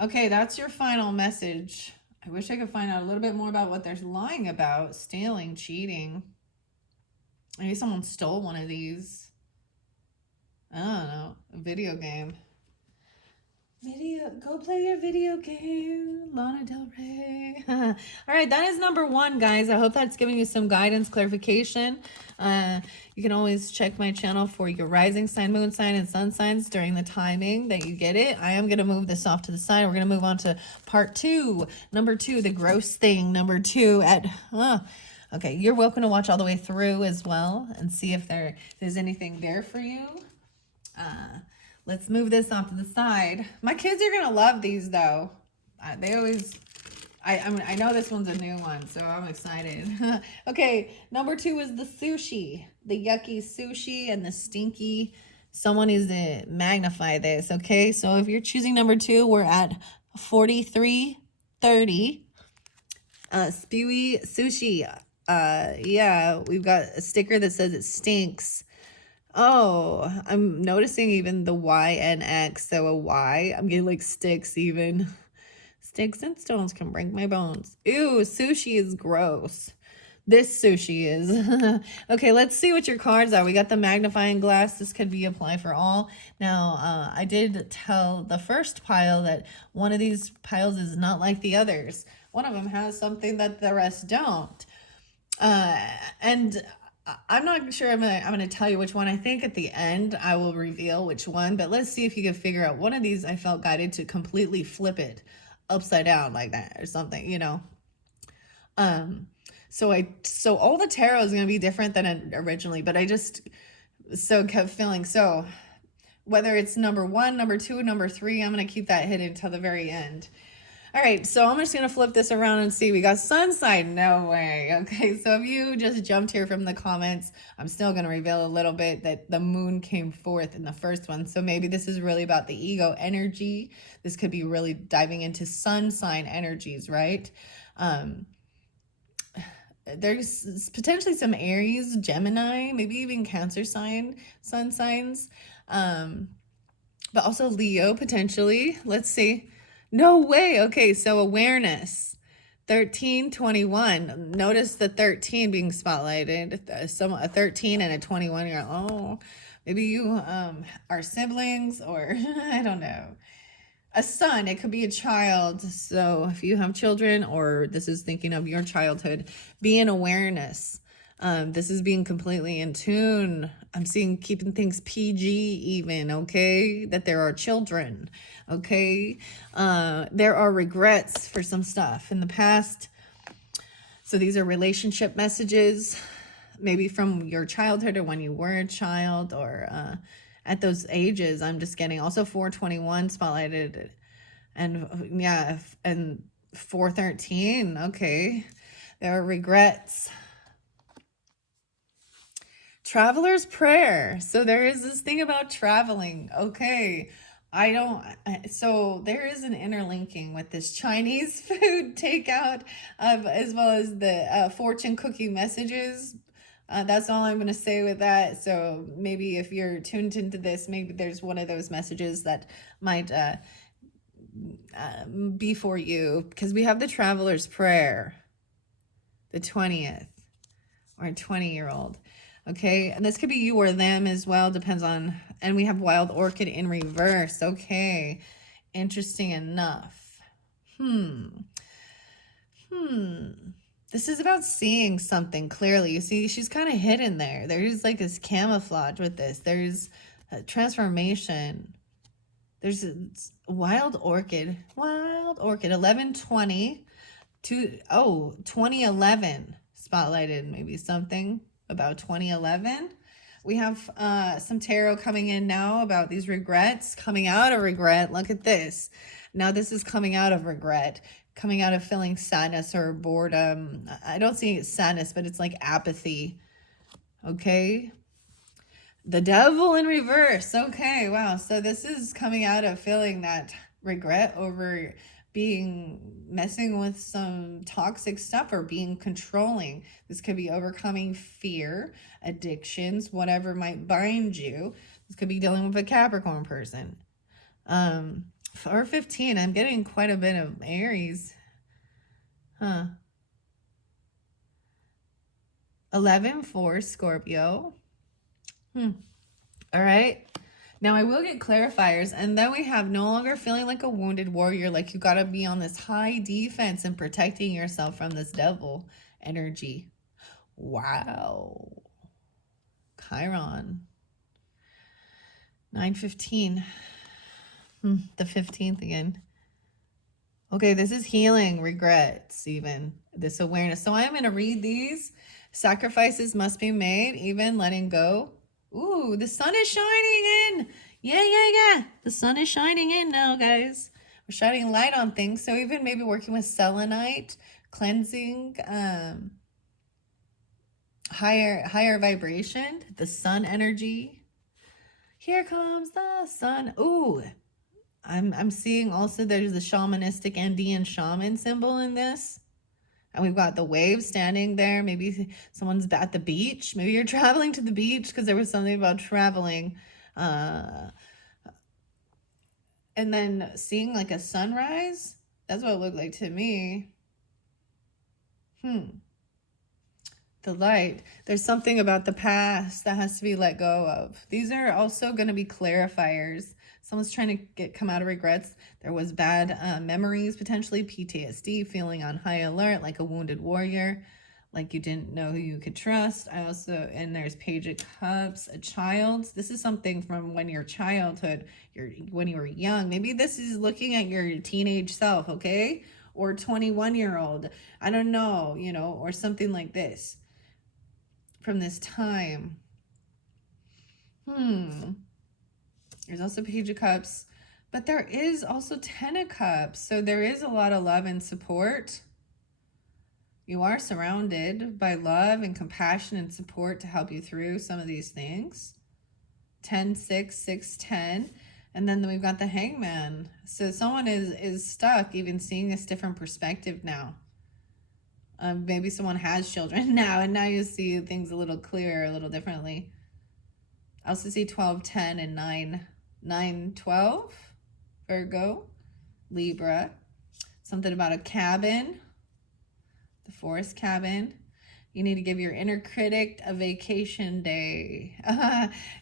Okay, that's your final message. I wish I could find out a little bit more about what they're lying about. Stealing, cheating. Maybe someone stole one of these. I don't know. A video game. Go play your video game. Lana Del Rey. All right, that is number 1, guys. I hope that's giving you some guidance, clarification. You can always check my channel for your rising sign, moon sign, and sun signs during the timing that you get it. I am going to move this off to the side. We're going to move on to part 2. Number 2, the gross thing. Number 2 at... Okay, you're welcome to watch all the way through as well and see if there's anything there for you. Let's move this off to the side. My kids are going to love these, though. They always... I know this one's a new one, so I'm excited. Okay, number 2 is the sushi. The yucky sushi and the stinky. Someone needs to magnify this, okay? So if you're choosing number 2, we're at 4330. Spewy sushi. Yeah, we've got a sticker that says it stinks. Oh, I'm noticing even the Y and X. So a Y, I'm getting like sticks even. Sticks and stones can break my bones. Ew, sushi is gross. This sushi is. Okay, let's see what your cards are. We got the magnifying glass. This could be apply for all. Now, I did tell the first pile that one of these piles is not like the others. One of them has something that the rest don't. And I'm not sure I'm gonna tell you which one. I think at the end I will reveal which one, but let's see if you can figure out one of these. I felt guided to completely flip it upside down like that or something, So all the tarot is going to be different than originally, but I just kept feeling, so whether it's number 1, number 2, number 3, I'm going to keep that hidden until the very end. All right, so I'm just going to flip this around and see. We got sun sign. No way. Okay, so if you just jumped here from the comments, I'm still going to reveal a little bit that the moon came forth in the first one. So maybe this is really about the ego energy. This could be really diving into sun sign energies, right? There's potentially some Aries, Gemini, maybe even Cancer sign, sun signs. But also Leo potentially. Let's see. No way. Okay, so awareness. 1321. Notice the 13 being spotlighted. A 13 and a 21. You're like, oh, maybe you are siblings, or I don't know. A son, it could be a child. So if you have children, or this is thinking of your childhood, be in awareness. This is being completely in tune. I'm seeing keeping things PG even, okay? That there are children, okay? There are regrets for some stuff in the past. So these are relationship messages, maybe from your childhood or when you were a child, or at those ages. I'm just getting also 421 spotlighted, and yeah, and 413. Okay, there are regrets. Traveler's prayer. So there is this thing about traveling. Okay. So there is an interlinking with this Chinese food takeout, as well as the fortune cookie messages. That's all I'm going to say with that. So maybe if you're tuned into this, maybe there's one of those messages that might be for you, because we have the traveler's prayer, the 20th, or a 20-year-old. Okay, and this could be you or them as well, depends on, and we have Wild Orchid in reverse. Okay, interesting enough. This is about seeing something clearly. You see, she's kind of hidden there. There's like this camouflage with this. There's a transformation. There's a Wild Orchid, 1120 to 2011 spotlighted, maybe something about 2011. We have some tarot coming in now about these regrets, coming out of regret. Look at this. Now this is coming out of regret, coming out of feeling sadness or boredom. I don't see sadness, but it's like apathy. Okay. The Devil in reverse. Okay, wow. So this is coming out of feeling that regret over messing with some toxic stuff or being controlling. This could be overcoming fear, addictions, whatever might bind you. This could be dealing with a Capricorn person. Or 15, I'm getting quite a bit of Aries. 11-4 Scorpio. All right. Now I will get clarifiers, and then we have no longer feeling like a wounded warrior, like you got to be on this high defense and protecting yourself from this devil energy. Wow. Chiron. 9:15. The 15th again. Okay, this is healing, regrets, even this awareness. So I'm going to read these. Sacrifices must be made, even letting go. Ooh, the sun is shining in. Yeah. The sun is shining in now, guys. We're shining light on things. So even maybe working with selenite, cleansing, higher vibration, the sun energy. Here comes the sun. Ooh, I'm seeing also there's the shamanistic Andean shaman symbol in this. And we've got the waves standing there. Maybe someone's at the beach. Maybe you're traveling to the beach, because there was something about traveling. And then seeing like a sunrise. That's what it looked like to me. The light. There's something about the past that has to be let go of. These are also going to be clarifiers. Someone's trying to come out of regrets. There was bad memories, potentially PTSD, feeling on high alert, like a wounded warrior, like you didn't know who you could trust. And there's Page of Cups, a child. This is something from when your childhood, when you were young. Maybe this is looking at your teenage self, okay? Or 21-year-old. I don't know, or something like this from this time. There's also Page of Cups, But there is also 10 of Cups. So there is a lot of love and support. You are surrounded by love and compassion and support to help you through some of these things. 10, 6, 6, 10. And then we've got the Hangman. So someone is stuck even seeing this different perspective now. Maybe someone has children now, and now you see things a little clearer, a little differently. I also see 12, 10, and 9, 9, 12. Virgo, Libra. Something about a cabin, the forest cabin. You need to give your inner critic a vacation day.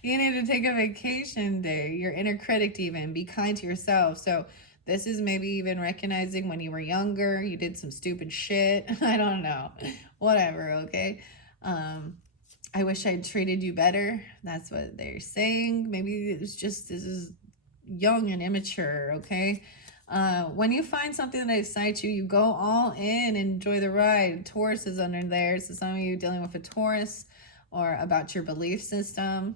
You need to take a vacation day. Your inner critic, even. Be kind to yourself. So this is maybe even recognizing when you were younger, you did some stupid shit. I don't know. Whatever, okay? I wish I'd treated you better. That's what they're saying. Maybe it's just this is young and immature, okay? When you find something that excites you, you go all in, enjoy the ride. Taurus is under there. So some of you dealing with a Taurus or about your belief system,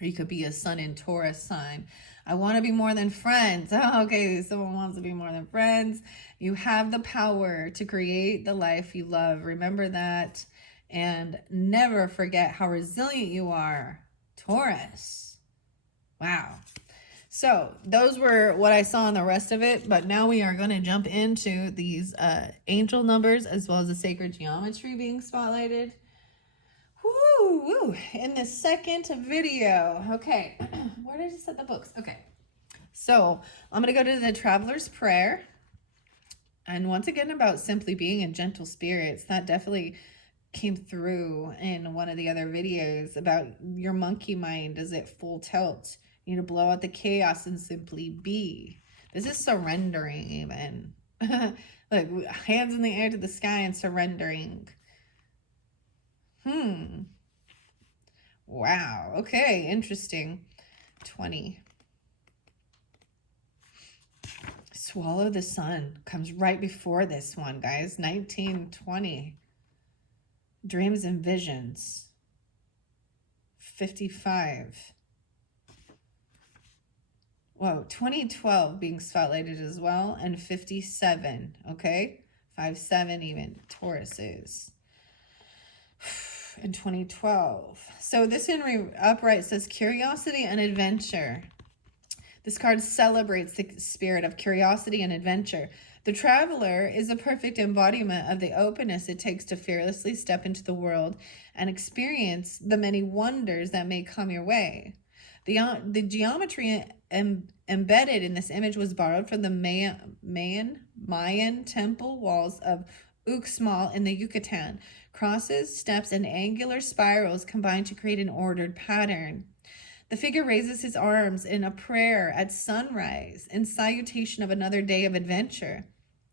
or you could be a Sun in Taurus sign. I want to be more than friends. Oh, okay, someone wants to be more than friends. You have the power to create the life you love. Remember that. And never forget how resilient you are, Taurus. Wow. So those were what I saw in the rest of it, but now we are going to jump into these angel numbers as well as the sacred geometry being spotlighted. Woo! In the second video. Okay, where did I set the books? Okay, so I'm going to go to the Traveler's Prayer. And once again, about simply being in gentle spirits. That definitely came through in one of the other videos about your monkey mind. Is it full tilt? You need to blow out the chaos and simply be. This is surrendering even. Like hands in the air to the sky and surrendering. Wow. Okay. Interesting. 20. Swallow the Sun comes right before this one, guys. 1920. Dreams and Visions. 55. Whoa, 2012 being spotlighted as well, and 57, okay? 5-7 even, Taurus is. In 2012. So this in upright says curiosity and adventure. This card celebrates the spirit of curiosity and adventure. The Traveler is a perfect embodiment of the openness it takes to fearlessly step into the world and experience the many wonders that may come your way. The geometry embedded in this image was borrowed from the Mayan temple walls of Uxmal in the Yucatan. Crosses, steps, and angular spirals combine to create an ordered pattern. The figure raises his arms in a prayer at sunrise in salutation of another day of adventure.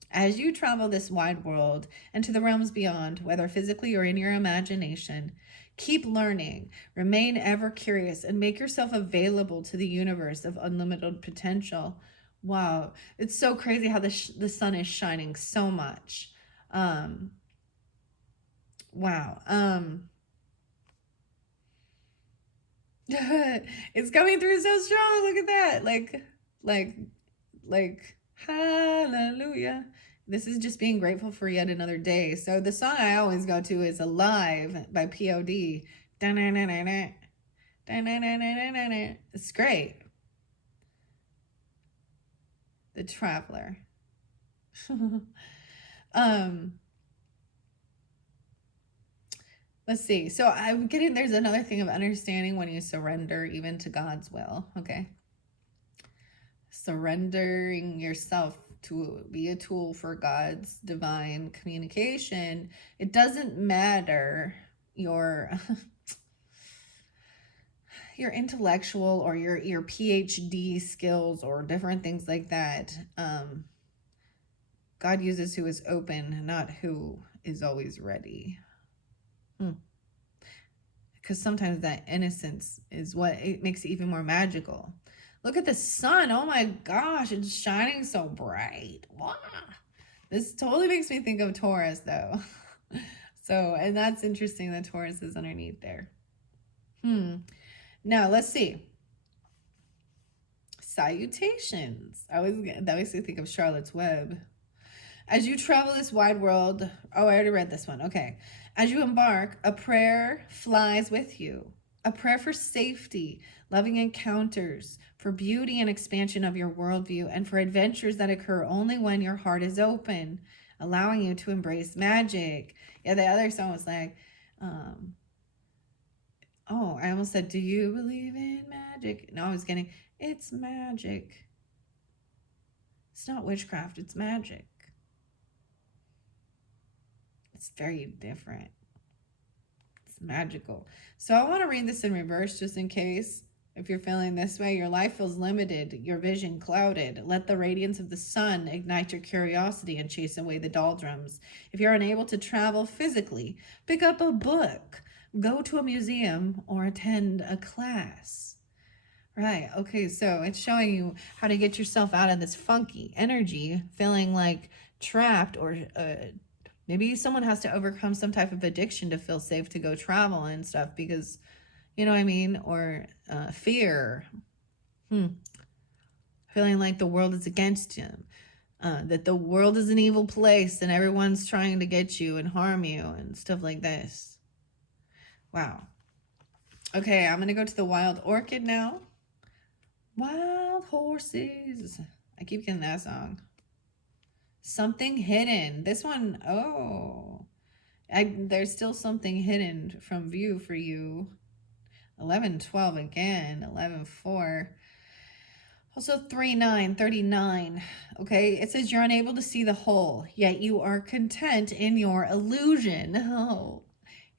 As you travel this wide world and to the realms beyond, whether physically or in your imagination, keep learning, remain ever curious, and make yourself available to the universe of unlimited potential. Wow, it's so crazy how the sun is shining so much. Wow. It's coming through so strong. Look at that. Like, hallelujah. This is just being grateful for yet another day. So the song I always go to is Alive by P.O.D. It's great. The Traveler. Let's see. So I'm getting, there's another thing of understanding when you surrender even to God's will. Okay. Surrendering yourself to be a tool for God's divine communication. It doesn't matter your your intellectual or your PhD skills or different things like that. God uses who is open, not who is always ready. Because sometimes that innocence is what it makes it even more magical. Look at the sun. Oh my gosh, it's shining so bright. Wow. This totally makes me think of Taurus though. So, and that's interesting that Taurus is underneath there. Now let's see. Salutations. That makes me think of Charlotte's Web. As you travel this wide world, oh, I already read this one. Okay. As you embark, a prayer flies with you. A prayer for safety, loving encounters, for beauty and expansion of your worldview, and for adventures that occur only when your heart is open, allowing you to embrace magic. Yeah, the other song was like, oh, I almost said, do you believe in magic? No, I was getting, it's magic. It's not witchcraft, it's magic. It's very different. It's magical. So I want to read this in reverse just in case. If you're feeling this way, your life feels limited, your vision clouded. Let the radiance of the sun ignite your curiosity and chase away the doldrums. If you're unable to travel physically, pick up a book, go to a museum, or attend a class. Right. Okay. So it's showing you how to get yourself out of this funky energy, feeling like trapped, or maybe someone has to overcome some type of addiction to feel safe to go travel and stuff because, you know what I mean? Or fear. Feeling like the world is against you. That the world is an evil place and everyone's trying to get you and harm you and stuff like this. Wow. Okay, I'm going to go to the Wild Orchid now. Wild horses. I keep getting that song. Something hidden. This one, oh. There's still something hidden from view for you. 11-12 again. 11-4. Also 3-9, 39. Okay, it says you're unable to see the whole, yet you are content in your illusion. Oh,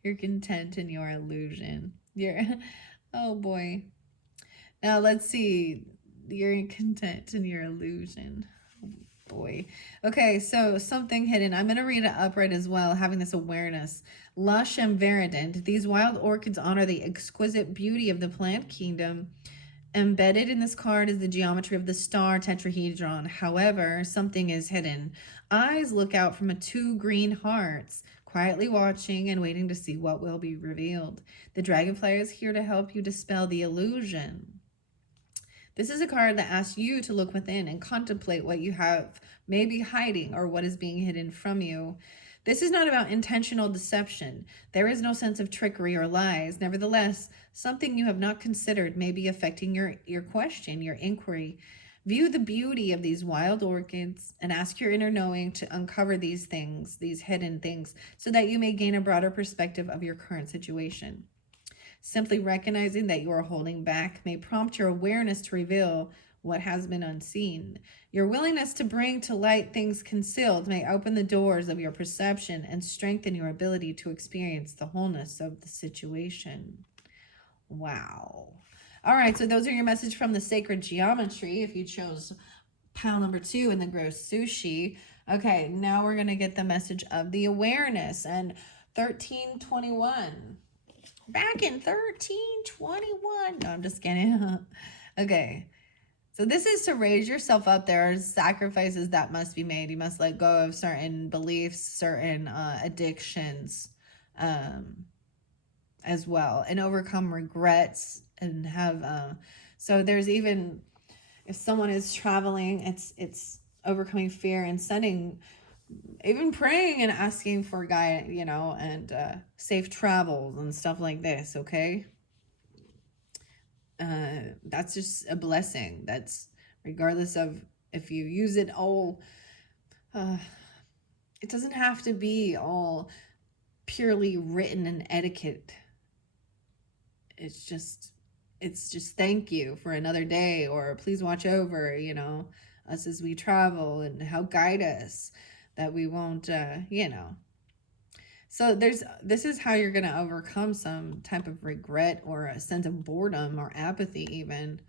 you're content in your illusion. Oh boy. Now let's see. You're content in your illusion. Oh boy. Okay, so something hidden. I'm going to read it upright as well, having this awareness. Lush and verdant. These wild orchids honor the exquisite beauty of the plant kingdom. Embedded in this card is the geometry of the star tetrahedron. However, something is hidden. Eyes look out from 2 green hearts, quietly watching and waiting to see what will be revealed. The dragonfly is here to help you dispel the illusion. This is a card that asks you to look within and contemplate what you have maybe hiding or what is being hidden from you. This is not about intentional deception. There is no sense of trickery or lies. Nevertheless, something you have not considered may be affecting your question, your inquiry. View the beauty of these wild orchids and ask your inner knowing to uncover these things, these hidden things, so that you may gain a broader perspective of your current situation. Simply recognizing that you are holding back may prompt your awareness to reveal what has been unseen. Your willingness to bring to light things concealed may open the doors of your perception and strengthen your ability to experience the wholeness of the situation. Wow. All right, so those are your message from the Sacred Geometry if you chose pile number 2 in the Gross Sushi. Okay, now we're going to get the message of the awareness and 1321. Back in 1321. No, I'm just kidding. Okay. So this is to raise yourself up. There are sacrifices that must be made. You must let go of certain beliefs, certain addictions as well, and overcome regrets and have so there's even if someone is traveling, it's overcoming fear and sending, even praying and asking for guide, you know, and safe travels and stuff like this. Okay. That's just a blessing. That's regardless of if you use it all. It doesn't have to be all purely written and etiquette. It's just thank you for another day, or please watch over, you know, us as we travel and help guide us, that we won't, you know. So this is how you're going to overcome some type of regret or a sense of boredom or apathy even.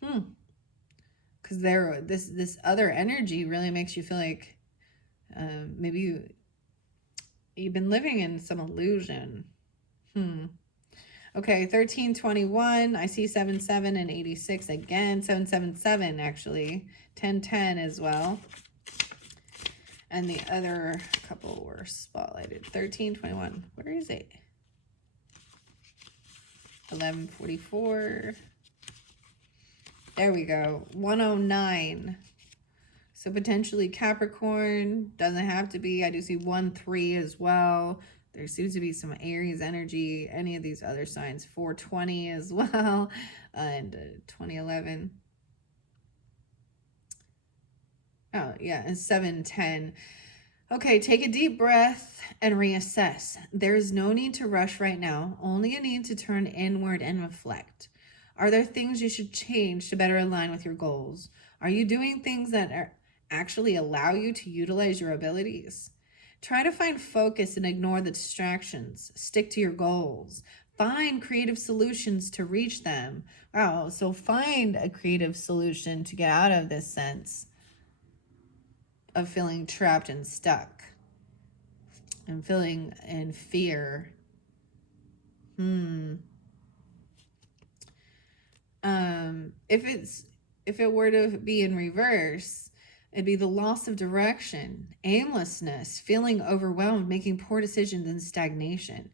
Because this other energy really makes you feel like maybe you've been living in some illusion. Okay, 1321. I see 77 and 86 again. 777 actually. 1010 as well. And the other couple were spotlighted. 1321. Where is it? 1144. There we go. 109. So potentially Capricorn. Doesn't have to be. I do see 1-3 as well. There seems to be some Aries energy. Any of these other signs. 420 as well. And 2011. Oh, yeah. And 710. Okay, take a deep breath and reassess. There is no need to rush right now. Only a need to turn inward and reflect. Are there things you should change to better align with your goals? Are you doing things that actually allow you to utilize your abilities? Try to find focus and ignore the distractions. Stick to your goals. Find creative solutions to reach them. Wow, so find a creative solution to get out of this sense of feeling trapped and stuck and feeling in fear. If it were to be in reverse, it'd be the loss of direction, aimlessness, feeling overwhelmed, making poor decisions, and stagnation.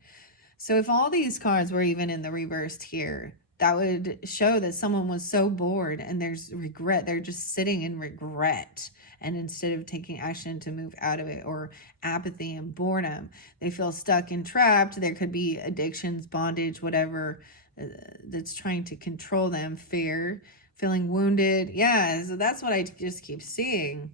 So if all these cards were even in the reversed here, that would show that someone was so bored and there's regret. They're just sitting in regret. And instead of taking action to move out of it, or apathy and boredom, they feel stuck and trapped. There could be addictions, bondage, whatever that's trying to control them, fear, feeling wounded. Yeah, so that's what I just keep seeing.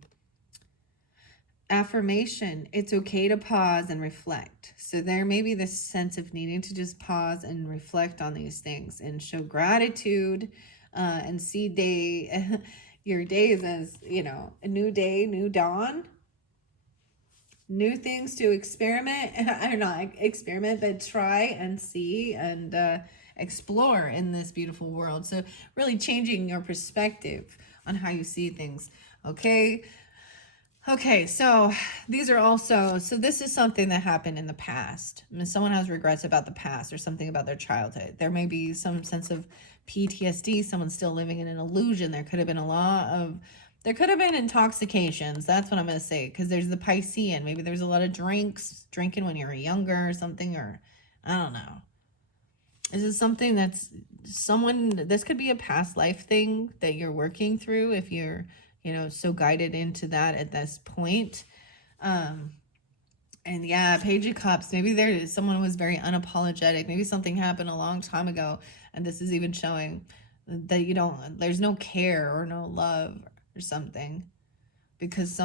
Affirmation, it's okay to pause and reflect. So there may be this sense of needing to just pause and reflect on these things and show gratitude, and see your days as, a new day, new dawn, new things to experiment. I don't know, experiment, but try and see and explore in this beautiful world. So really changing your perspective on how you see things. Okay, so these are also, so this is something that happened in the past. I mean, someone has regrets about the past or something about their childhood. There may be some sense of PTSD, someone's still living in an illusion. There could have been there could have been intoxications. That's what I'm going to say, because there's the Piscean. Maybe there's a lot of drinking when you were younger or something, or I don't know. Is it something this could be a past life thing that you're working through if you're, so guided into that at this point. And yeah, Page of Cups, maybe someone who was very unapologetic. Maybe something happened a long time ago, and this is even showing that there's no care or no love or something, because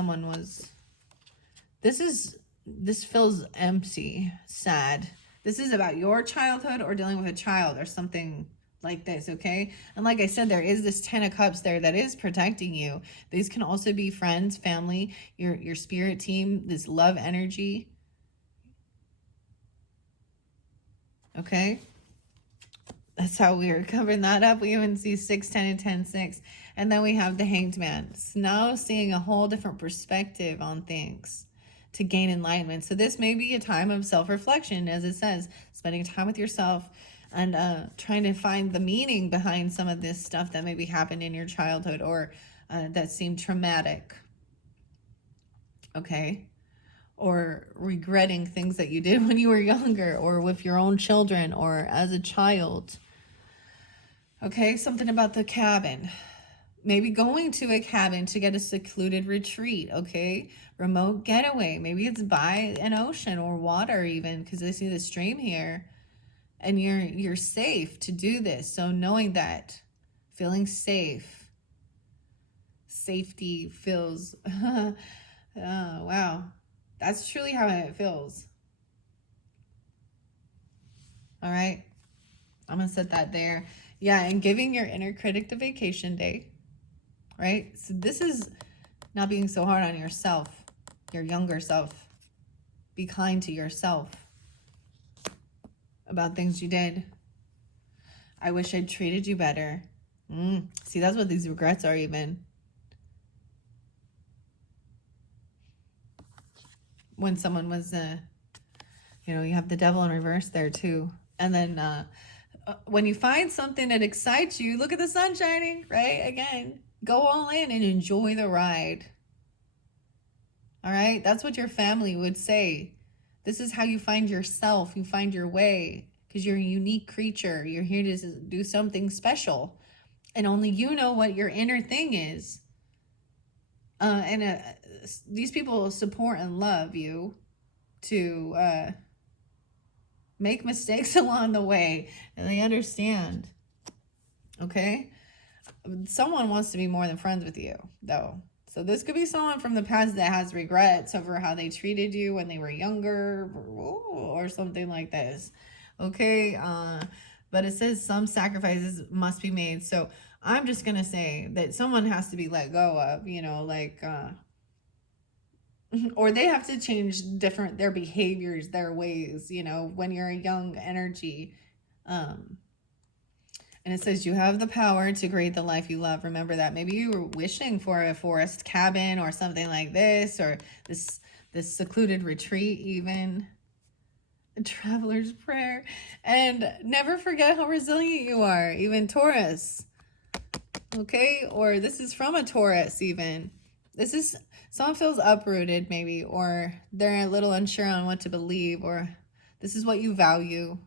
this feels empty, sad. This is about your childhood or dealing with a child or something like this, okay? And like I said, there is this 10 of Cups there that is protecting you. These can also be friends, family, your spirit team, this love energy. Okay? That's how we're covering that up. We even see 6, 10, and 10, 6. And then we have the Hanged Man. So now seeing a whole different perspective on things to gain enlightenment. So this may be a time of self-reflection, as it says, spending time with yourself and trying to find the meaning behind some of this stuff that maybe happened in your childhood or that seemed traumatic. Okay? Or regretting things that you did when you were younger, or with your own children, or as a child. Okay, something about the cabin. Maybe going to a cabin to get a secluded retreat, okay? Remote getaway. Maybe it's by an ocean or water even, because I see the stream here. And you're safe to do this. So knowing that, feeling safe. Safety feels, oh, wow. That's truly how it feels. All right. I'm going to set that there. Yeah, and giving your inner critic the vacation day. Right? So this is not being so hard on yourself, your younger self. Be kind to yourself about things you did. I wish I'd treated you better. See, that's what these regrets are even. When someone was, you have the Devil in reverse there too. And then when you find something that excites you, look at the sun shining, right? Again, go all in and enjoy the ride. All right? That's what your family would say. This is how you find yourself. You find your way, because you're a unique creature. You're here to do something special. And only you know what your inner thing is. And these people support and love you to make mistakes along the way, and they understand. Okay? Someone wants to be more than friends with you, though. So this could be someone from the past that has regrets over how they treated you when they were younger, or something like this. Okay? But it says some sacrifices must be made. So I'm just going to say that someone has to be let go of, you know, like, or they have to change their behaviors, their ways, you know, when you're a young energy. And it says you have the power to create the life you love. Remember that. Maybe you were wishing for a forest cabin or something like this, or this secluded retreat even. A traveler's prayer. And never forget how resilient you are, even Taurus. Okay? Or this is from a Taurus even. This is, someone feels uprooted maybe, or they're a little unsure on what to believe, or this is what you value.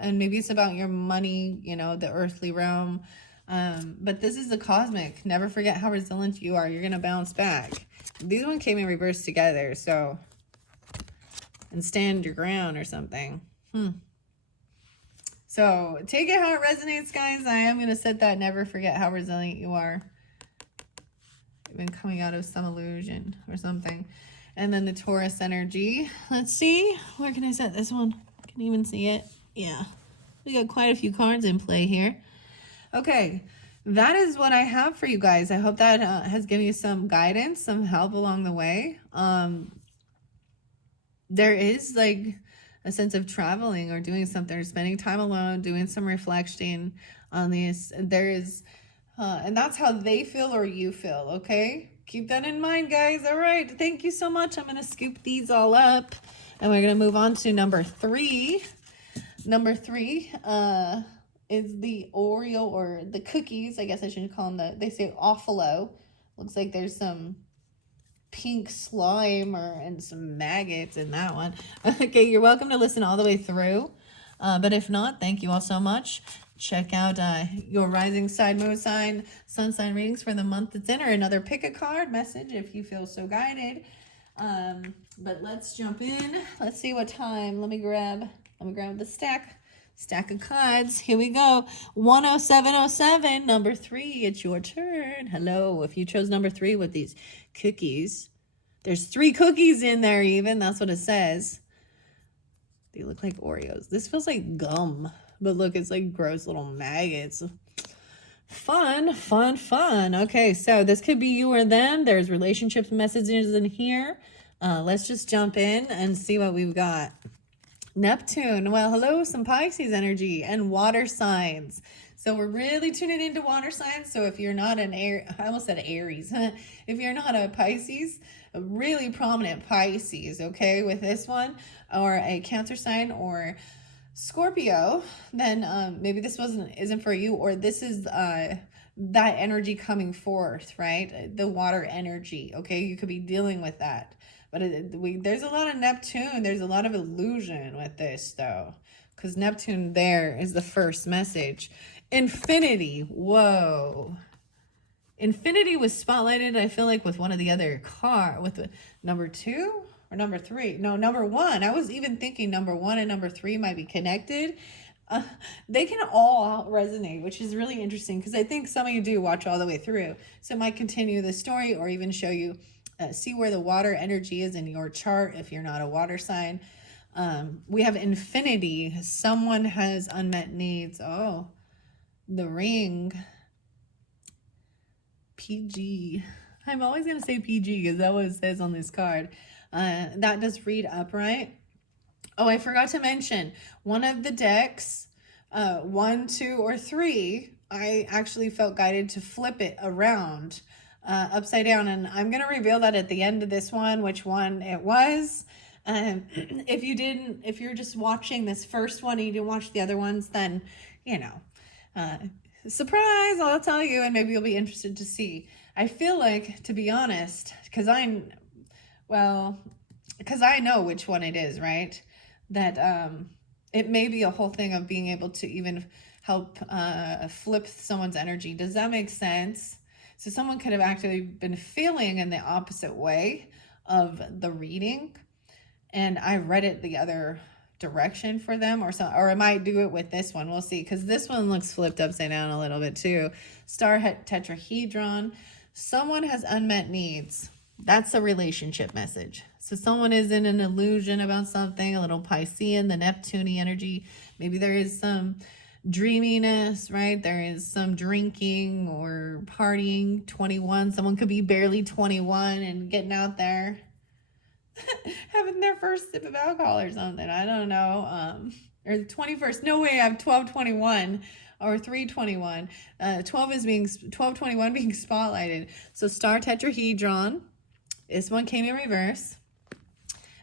And maybe it's about your money, you know, the earthly realm. But this is the cosmic. Never forget how resilient you are. You're going to bounce back. These one came in reverse together, so. And stand your ground or something. So take it how it resonates, guys. I am going to set that never forget how resilient you are. You've been coming out of some illusion or something. And then the Taurus energy. Let's see. Where can I set this one? Can you even see it? Yeah. We got quite a few cards in play here. Okay. That is what I have for you guys. I hope that has given you some guidance, some help along the way. There is like a sense of traveling or doing something, or spending time alone, doing some reflection on these. There is, and that's how they feel or you feel, okay? Keep that in mind, guys. All right. Thank you so much. I'm going to scoop these all up, and we're going to move on to number 3. Number 3 is the Oreo, or the cookies. I guess I should call them they say offalo. Looks like there's some pink slime and some maggots in that one. Okay, you're welcome to listen all the way through. But if not, thank you all so much. Check out your rising sign, moon sign, sun sign readings for the month that's in, or another pick a card message if you feel so guided. But let's jump in. Let's see what time. Let me grab the stack of cards. Here we go. 10707, number 3. It's your turn. Hello. If you chose number 3 with these cookies, there's 3 cookies in there even. That's what it says. They look like Oreos. This feels like gum, but look, it's like gross little maggots. Fun. Okay, so this could be you or them. There's relationships messages in here. Let's just jump in and see what we've got. Neptune. Well, hello, some Pisces energy and water signs. So we're really tuning into water signs. So if you're not I almost said Aries. If you're not a Pisces, a really prominent Pisces, okay, with this one, or a Cancer sign or Scorpio, then maybe this isn't for you, or this is that energy coming forth, right? The water energy, okay? You could be dealing with that. But there's a lot of Neptune. There's a lot of illusion with this, though, because Neptune there is the first message. Infinity. Whoa. Infinity was spotlighted, I feel like, with one of the other with the number 2 or number 3. No, number 1. I was even thinking number 1 and number 3 might be connected. They can all resonate, which is really interesting, because I think some of you do watch all the way through. So it might continue the story, or even show you see where the water energy is in your chart if you're not a water sign. We have infinity. Someone has unmet needs. Oh, the ring. PG. I'm always going to say PG because that's what it says on this card. That does read upright. Oh, I forgot to mention one of the decks, 1, 2, or 3, I actually felt guided to flip it around upside down, and I'm going to reveal that at the end of this one, which one it was. If you're just watching this first one and you didn't watch the other ones, then, you know, surprise, I'll tell you, and maybe you'll be interested to see. I feel like, to be honest, because I know which one it is, right? That it may be a whole thing of being able to even help flip someone's energy. Does that make sense? So someone could have actually been feeling in the opposite way of the reading, and I read it the other direction for them, or so, or I might do it with this one. We'll see, because this one looks flipped upside down a little bit too. Star tetrahedron. Someone has unmet needs. That's a relationship message. So someone is in an illusion about something, a little Piscean, the Neptunian energy. Maybe there is some dreaminess, right? There is some drinking or partying. 21. Someone could be barely 21 and getting out there having their first sip of alcohol or something. I don't know. Or the 21st. No way, I have 1221 or 321. 1221 being spotlighted. So star tetrahedron. This one came in reverse.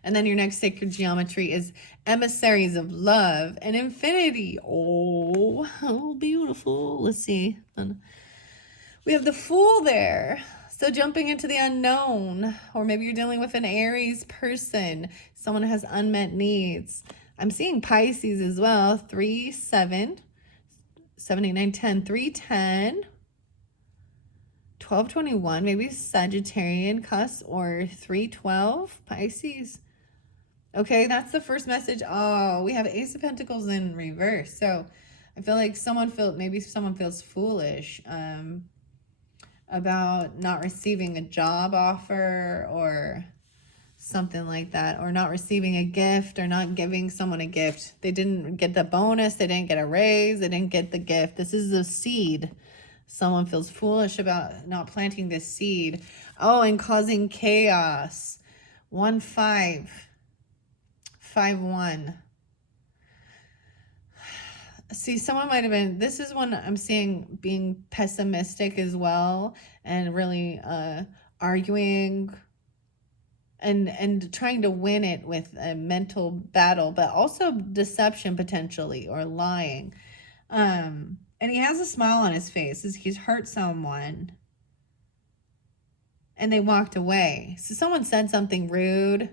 And then your next sacred geometry is emissaries of love and infinity. Oh, how beautiful. Let's see. We have the Fool there. So jumping into the unknown, or maybe you're dealing with an Aries person. Someone has unmet needs. I'm seeing Pisces as well. 3, 7, 7, 8, 9, 10, 3, 10, 12, 21, maybe Sagittarian cusp, or 3, 12, Pisces. Okay, that's the first message. Oh, we have Ace of Pentacles in reverse. So I feel like maybe someone feels foolish about not receiving a job offer or something like that, or not receiving a gift, or not giving someone a gift. They didn't get the bonus, they didn't get a raise, they didn't get the gift. This is a seed. Someone feels foolish about not planting this seed. Oh, and causing chaos. 1, 5. 5, 1. See, someone might have been, this is one I'm seeing being pessimistic as well, and really arguing and trying to win it with a mental battle, but also deception potentially, or lying. And he has a smile on his face. He's hurt someone and they walked away. So someone said something rude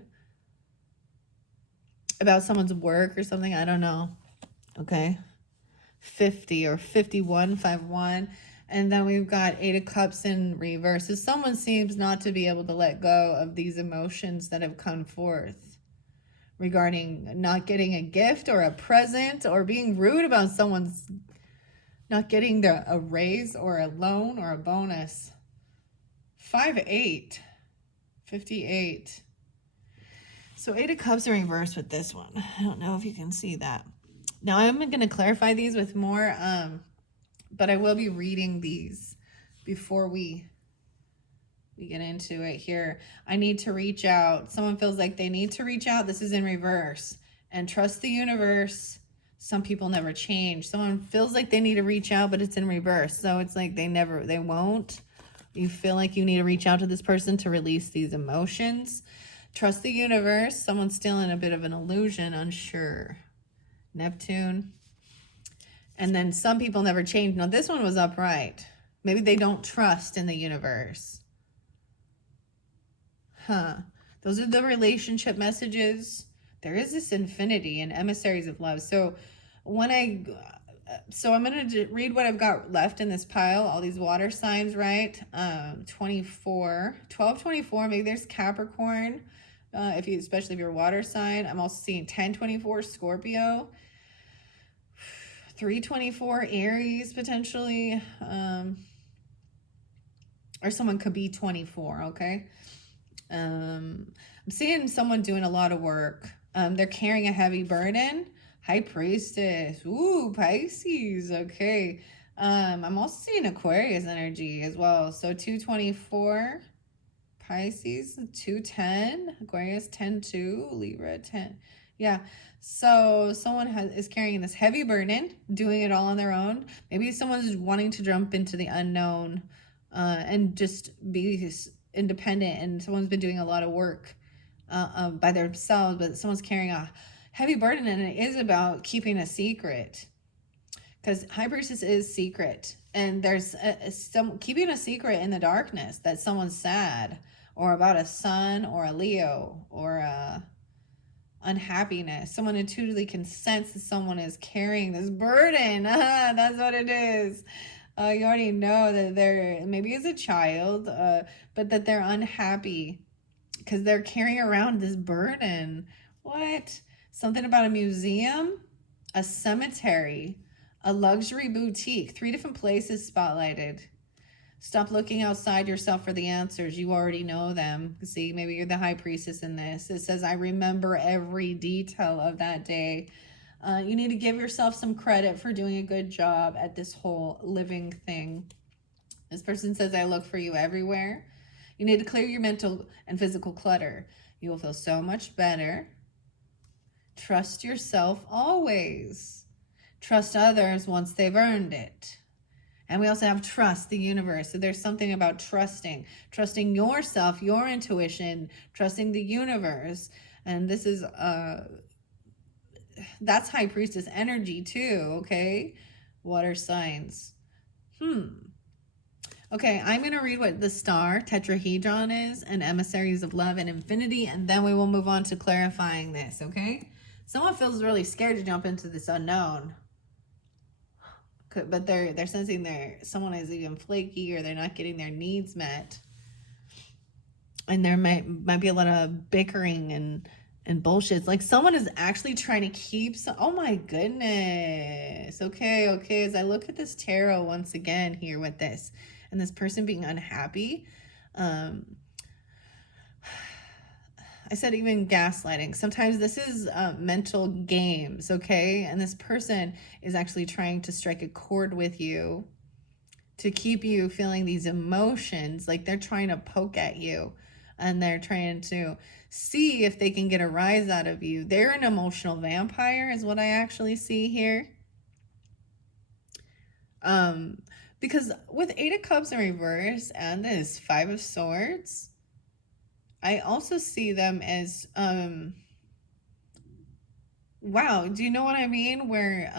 about someone's work or something. I don't know. Okay. 50 or 51, 5, 1. And then we've got 8 of Cups in reverse. So someone seems not to be able to let go of these emotions that have come forth regarding not getting a gift or a present, or being rude about someone's not getting a raise or a loan or a bonus. 5, 8, 58. So 8 of Cups in reverse with this one. I don't know if you can see that. Now I'm going to clarify these with more, but I will be reading these before we get into it here. I need to reach out. Someone feels like they need to reach out. This is in reverse. And trust the universe. Some people never change. Someone feels like they need to reach out, but it's in reverse. So it's like they won't. You feel like you need to reach out to this person to release these emotions. Trust the universe. Someone's still in a bit of an illusion, unsure. Neptune. And then some people never change. Now this one was upright. Maybe they don't trust in the universe. Those are the relationship messages. There is this infinity and emissaries of love. So I'm going to read what I've got left in this pile. All these water signs, right? 24, 12, 24. Maybe there's Capricorn. Especially if you're a water sign. I'm also seeing 1024 Scorpio, 324 Aries potentially, or someone could be 24. Okay. I'm seeing someone doing a lot of work. They're carrying a heavy burden. High Priestess. Ooh, Pisces. Okay. I'm also seeing Aquarius energy as well. So 224. Pisces, 210, Aquarius 10-2, Libra 10. Yeah, so someone is carrying this heavy burden, doing it all on their own. Maybe someone's wanting to jump into the unknown and just be independent, and someone's been doing a lot of work by themselves, but someone's carrying a heavy burden, and it is about keeping a secret, because High Priestess is secret, and there's keeping a secret in the darkness that someone's sad, or about a sun, or a Leo, or unhappiness. Someone intuitively can sense that someone is carrying this burden. That's what it is. You already know that they're, maybe as a child, but that they're unhappy because they're carrying around this burden. What? Something about a museum, a cemetery, a luxury boutique, 3 different places spotlighted. Stop looking outside yourself for the answers. You already know them. See, maybe you're the high priestess in this. It says, I remember every detail of that day. You need to give yourself some credit for doing a good job at this whole living thing. This person says, I look for you everywhere. You need to clear your mental and physical clutter. You will feel so much better. Trust yourself always. Trust others once they've earned it. And we also have trust the universe. So there's something about trusting yourself, your intuition, trusting the universe. And this is, that's high priestess energy too, okay? Water signs. Okay, I'm going to read what the star tetrahedron is and emissaries of love and infinity, and then we will move on to clarifying this, okay? Someone feels really scared to jump into this unknown, but they're sensing someone is even flaky, or they're not getting their needs met, and there might be a lot of bickering and bullshit. Like someone is actually trying to keep oh my goodness. Okay, as I look at this tarot once again here with this, and this person being unhappy, I said even gaslighting. Sometimes this is mental games, okay? And this person is actually trying to strike a chord with you to keep you feeling these emotions. Like they're trying to poke at you, and they're trying to see if they can get a rise out of you. They're an emotional vampire is what I actually see here. Because with 8 of Cups in reverse and this 5 of Swords, I also see them as, wow, do you know what I mean? Where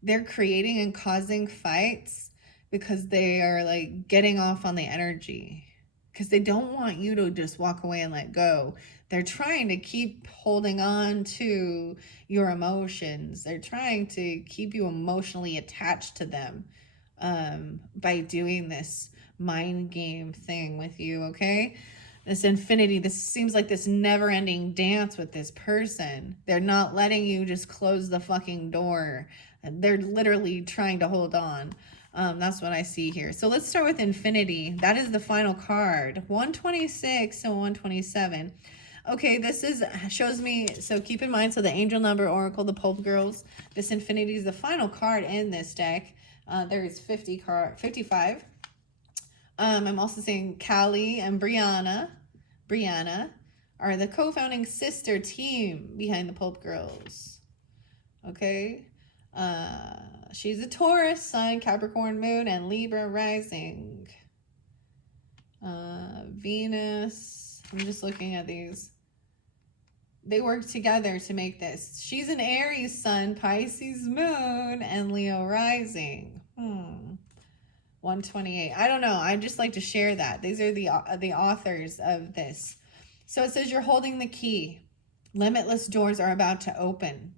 they're creating and causing fights because they are like getting off on the energy. Because they don't want you to just walk away and let go. They're trying to keep holding on to your emotions. They're trying to keep you emotionally attached to them by doing this mind game thing with you, okay? This infinity, this seems like this never-ending dance with this person. They're not letting you just close the fucking door. They're literally trying to hold on. That's what I see here. So let's start with infinity. That is the final card. 126 and 127. Okay, this shows me, so keep in mind, so the angel number, oracle, the pulp girls, this infinity is the final card in this deck. There is 55. I'm also seeing Callie and Brianna are the co-founding sister team behind the Pulp Girls. Okay. She's a Taurus sun, Capricorn moon, and Libra rising. Venus. I'm just looking at these. They work together to make this. She's an Aries sun, Pisces moon, and Leo rising. 128. I don't know. I just like to share that. These are the authors of this. So it says you're holding the key. Limitless doors are about to open.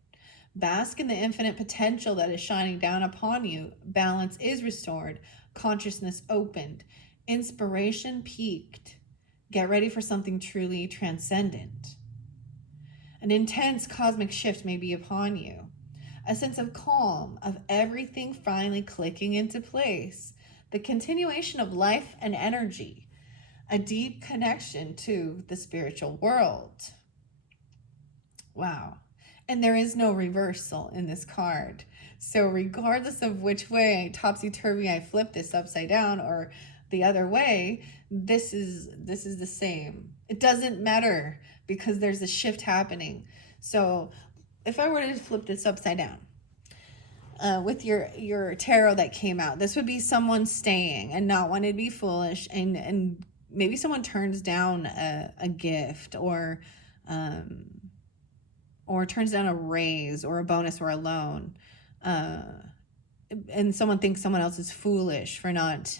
Bask in the infinite potential that is shining down upon you. Balance is restored. Consciousness opened. Inspiration peaked. Get ready for something truly transcendent. An intense cosmic shift may be upon you. A sense of calm, of everything finally clicking into place. The continuation of life and energy. A deep connection to the spiritual world. Wow. And there is no reversal in this card. So regardless of which way, topsy-turvy, I flip this upside down or the other way, this is the same. It doesn't matter because there's a shift happening. So if I were to flip this upside down, with your tarot that came out, this would be someone staying and not wanting to be foolish, and maybe someone turns down a gift or turns down a raise or a bonus or a loan, and someone thinks someone else is foolish for not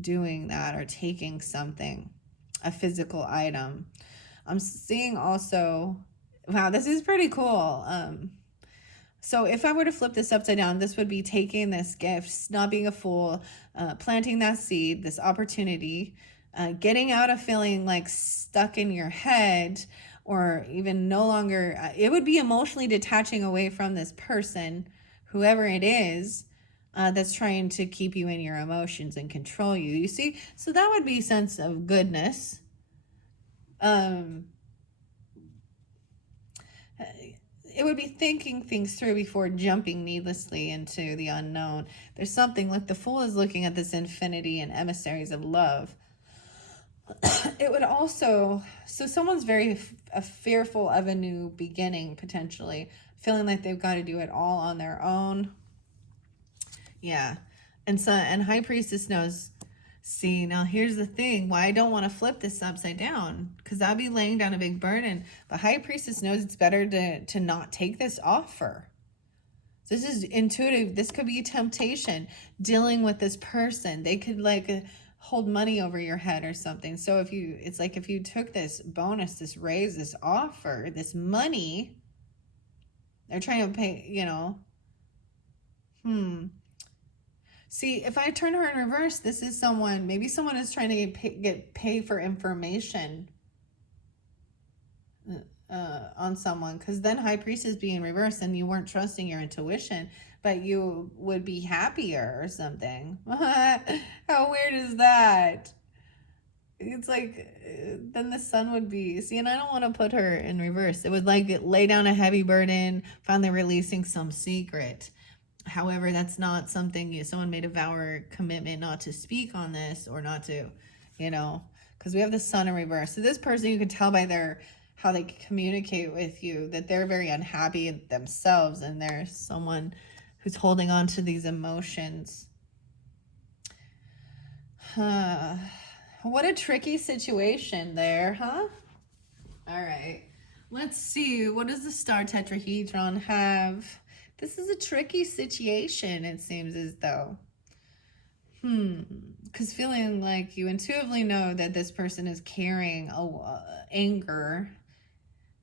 doing that or taking something, a physical item. I'm seeing also Wow, this is pretty cool. So if I were to flip this upside down, this would be taking this gift, not being a fool, planting that seed, this opportunity, getting out of feeling like stuck in your head, or even no longer, it would be emotionally detaching away from this person, whoever it is, that's trying to keep you in your emotions and control you. You see? So that would be a sense of goodness. It would be thinking things through before jumping needlessly into the unknown. There's something like the Fool is looking at this infinity and emissaries of love. It would also, so someone's very fearful of a new beginning, potentially, feeling like they've got to do it all on their own. Yeah. And High Priestess knows, see, now here's the thing, why I don't want to flip this upside down, because I'll be laying down a big burden. But High Priestess knows it's better to not take this offer. This is intuitive. This could be a temptation, dealing with this person. They could like hold money over your head or something. So if you, it's like if you took this bonus, this raise, this offer, this money, they're trying to pay, you know. See, if I turn her in reverse, this is someone, maybe someone is trying to get pay for information on someone, because then High Priestess being reversed and you weren't trusting your intuition, but you would be happier or something. How weird is that? It's like, then the Sun would be, see, and I don't want to put her in reverse. It would like lay down a heavy burden, finally releasing some secret. However, that's not something someone made a vow or commitment not to speak on this, or not to, you know, because we have the Sun in reverse. So this person, you can tell by how they communicate with you that they're very unhappy themselves, and there's someone who's holding on to these emotions. What a tricky situation there, huh? All right. Let's see. What does the star tetrahedron have? This is a tricky situation, it seems as though. Because feeling like you intuitively know that this person is carrying anger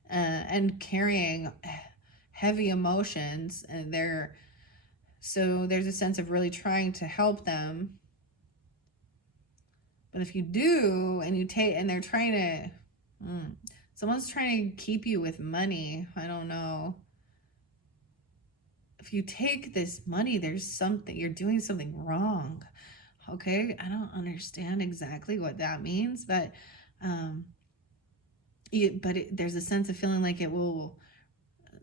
and carrying heavy emotions, and so there's a sense of really trying to help them. But if you do, and you take, and they're trying to, someone's trying to keep you with money. I don't know. If you take this money, there's something, you're doing something wrong. Okay, I don't understand exactly what that means, but there's a sense of feeling like it will,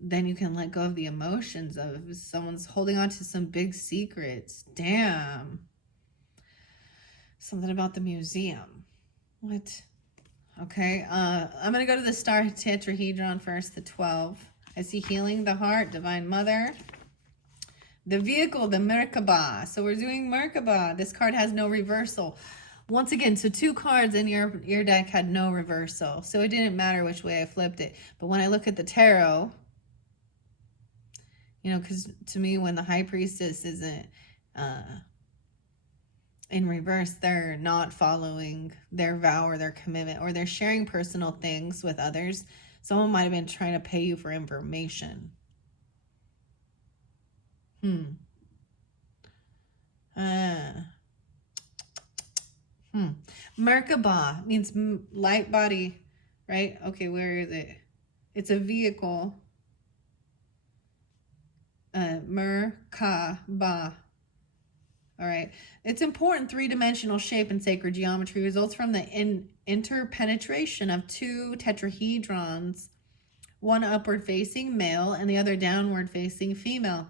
then you can let go of the emotions of someone's holding on to some big secrets. Damn. Something about the museum. What? Okay, I'm going to go to the star tetrahedron first, the 12. I see healing the heart, divine mother. The vehicle, the Merkaba. So we're doing Merkaba. This card has no reversal. Once again, so 2 cards in your deck had no reversal. So it didn't matter which way I flipped it. But when I look at the tarot, you know, because to me, when the High Priestess isn't in reverse, they're not following their vow or their commitment, or they're sharing personal things with others. Someone might have been trying to pay you for information. Merkaba means light body, right? Okay, where is it? It's a vehicle. Merkaba. All right. It's important 3-dimensional shape and sacred geometry results from the interpenetration of 2 tetrahedrons, one upward facing male and the other downward facing female.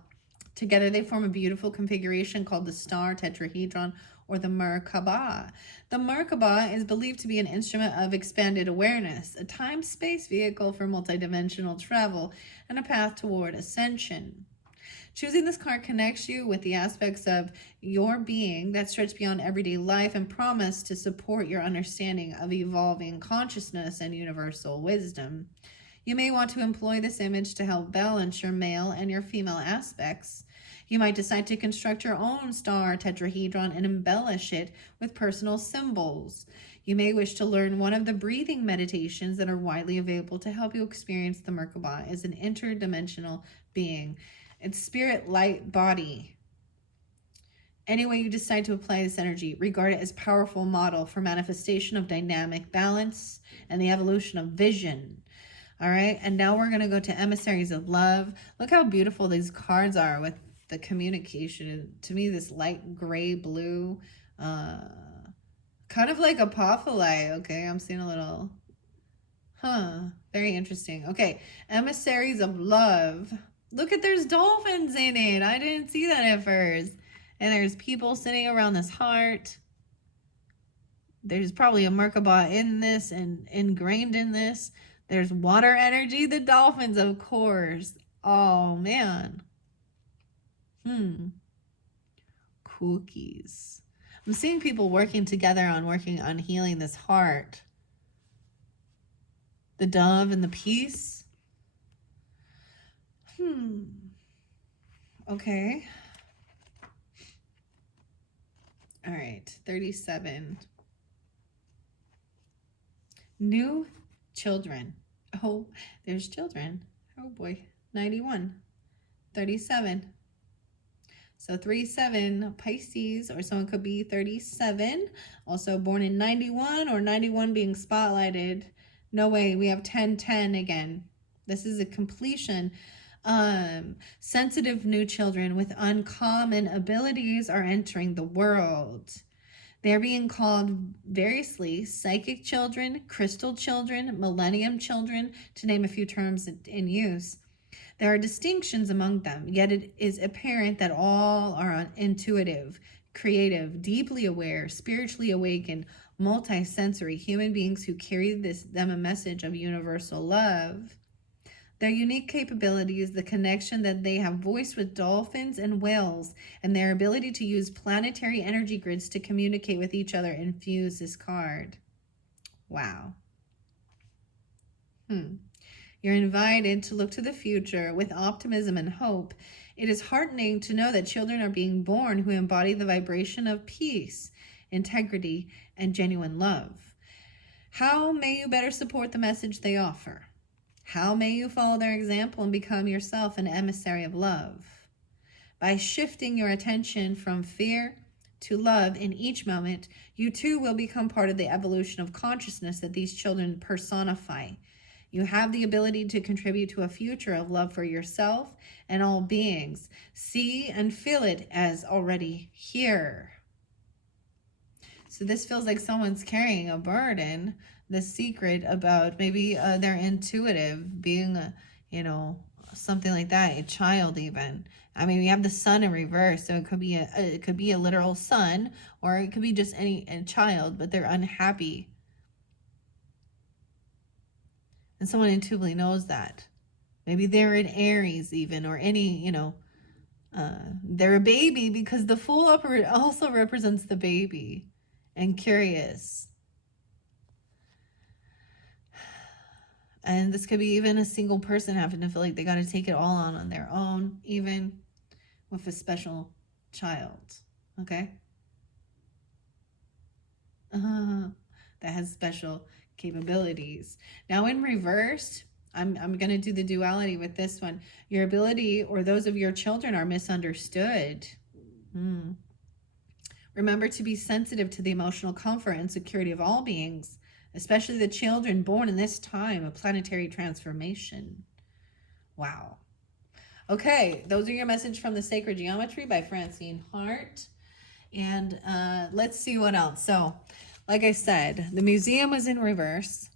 Together they form a beautiful configuration called the star tetrahedron, or the Merkaba. The Merkaba is believed to be an instrument of expanded awareness, a time-space vehicle for multidimensional travel, and a path toward ascension. Choosing this card connects you with the aspects of your being that stretch beyond everyday life and promise to support your understanding of evolving consciousness and universal wisdom. You may want to employ this image to help balance your male and your female aspects. You might decide to construct your own star tetrahedron and embellish it with personal symbols. You may wish to learn one of the breathing meditations that are widely available to help you experience the Merkaba as an interdimensional being. It's spirit, light, body. Any way you decide to apply this energy, regard it as a powerful model for manifestation of dynamic balance and the evolution of vision. All right, and now we're going to go to Emissaries of Love. Look how beautiful these cards are with the communication. To me, this light gray blue, kind of like apophyli. Okay, I'm seeing a little, very interesting. Okay, Emissaries of Love. Look at, there's dolphins in it. I didn't see that at first. And there's people sitting around this heart. There's probably a Merkaba in this and ingrained in this. There's water energy, the dolphins, of course. Oh, man. Cookies. I'm seeing people working together working on healing this heart. The dove and the peace. Okay. All right, 37. New children. Oh, there's children. Oh boy, 91. 37. So 37, Pisces, or someone could be 37. Also born in 91 or 91 being spotlighted. No way, we have 1010 again. This is a completion. Sensitive new children with uncommon abilities are entering the world. They're being called variously psychic children, crystal children, millennium children, to name a few terms in use. There are distinctions among them, yet it is apparent that all are intuitive, creative, deeply aware, spiritually awakened, multi-sensory human beings who carry them a message of universal love. Their unique capabilities, the connection that they have voiced with dolphins and whales, and their ability to use planetary energy grids to communicate with each other infuse this card. Wow. You're invited to look to the future with optimism and hope. It is heartening to know that children are being born who embody the vibration of peace, integrity, and genuine love. How may you better support the message they offer? How may you follow their example and become yourself an emissary of love? By shifting your attention from fear to love in each moment, you too will become part of the evolution of consciousness that these children personify. You have the ability to contribute to a future of love for yourself and all beings. See and feel it as already here. So this feels like someone's carrying a burden, the secret about maybe they're intuitive, being, something like that, a child even. I mean, we have the sun in reverse, so it could be a literal son, or it could be just a child, but they're unhappy. And someone intuitively knows that. Maybe they're in Aries even, or any, they're a baby because the Fool also represents the baby and curious. And this could be even a single person having to feel like they got to take it all on their own, even with a special child, okay? That has special capabilities. Now in reverse, I'm going to do the duality with this one. Your ability or those of your children are misunderstood. Remember to be sensitive to the emotional comfort and security of all beings, especially the children born in this time of planetary transformation. Wow. Okay, those are your message from the Sacred Geometry by Francine Hart. And let's see what else. So, like I said, the museum was in reverse.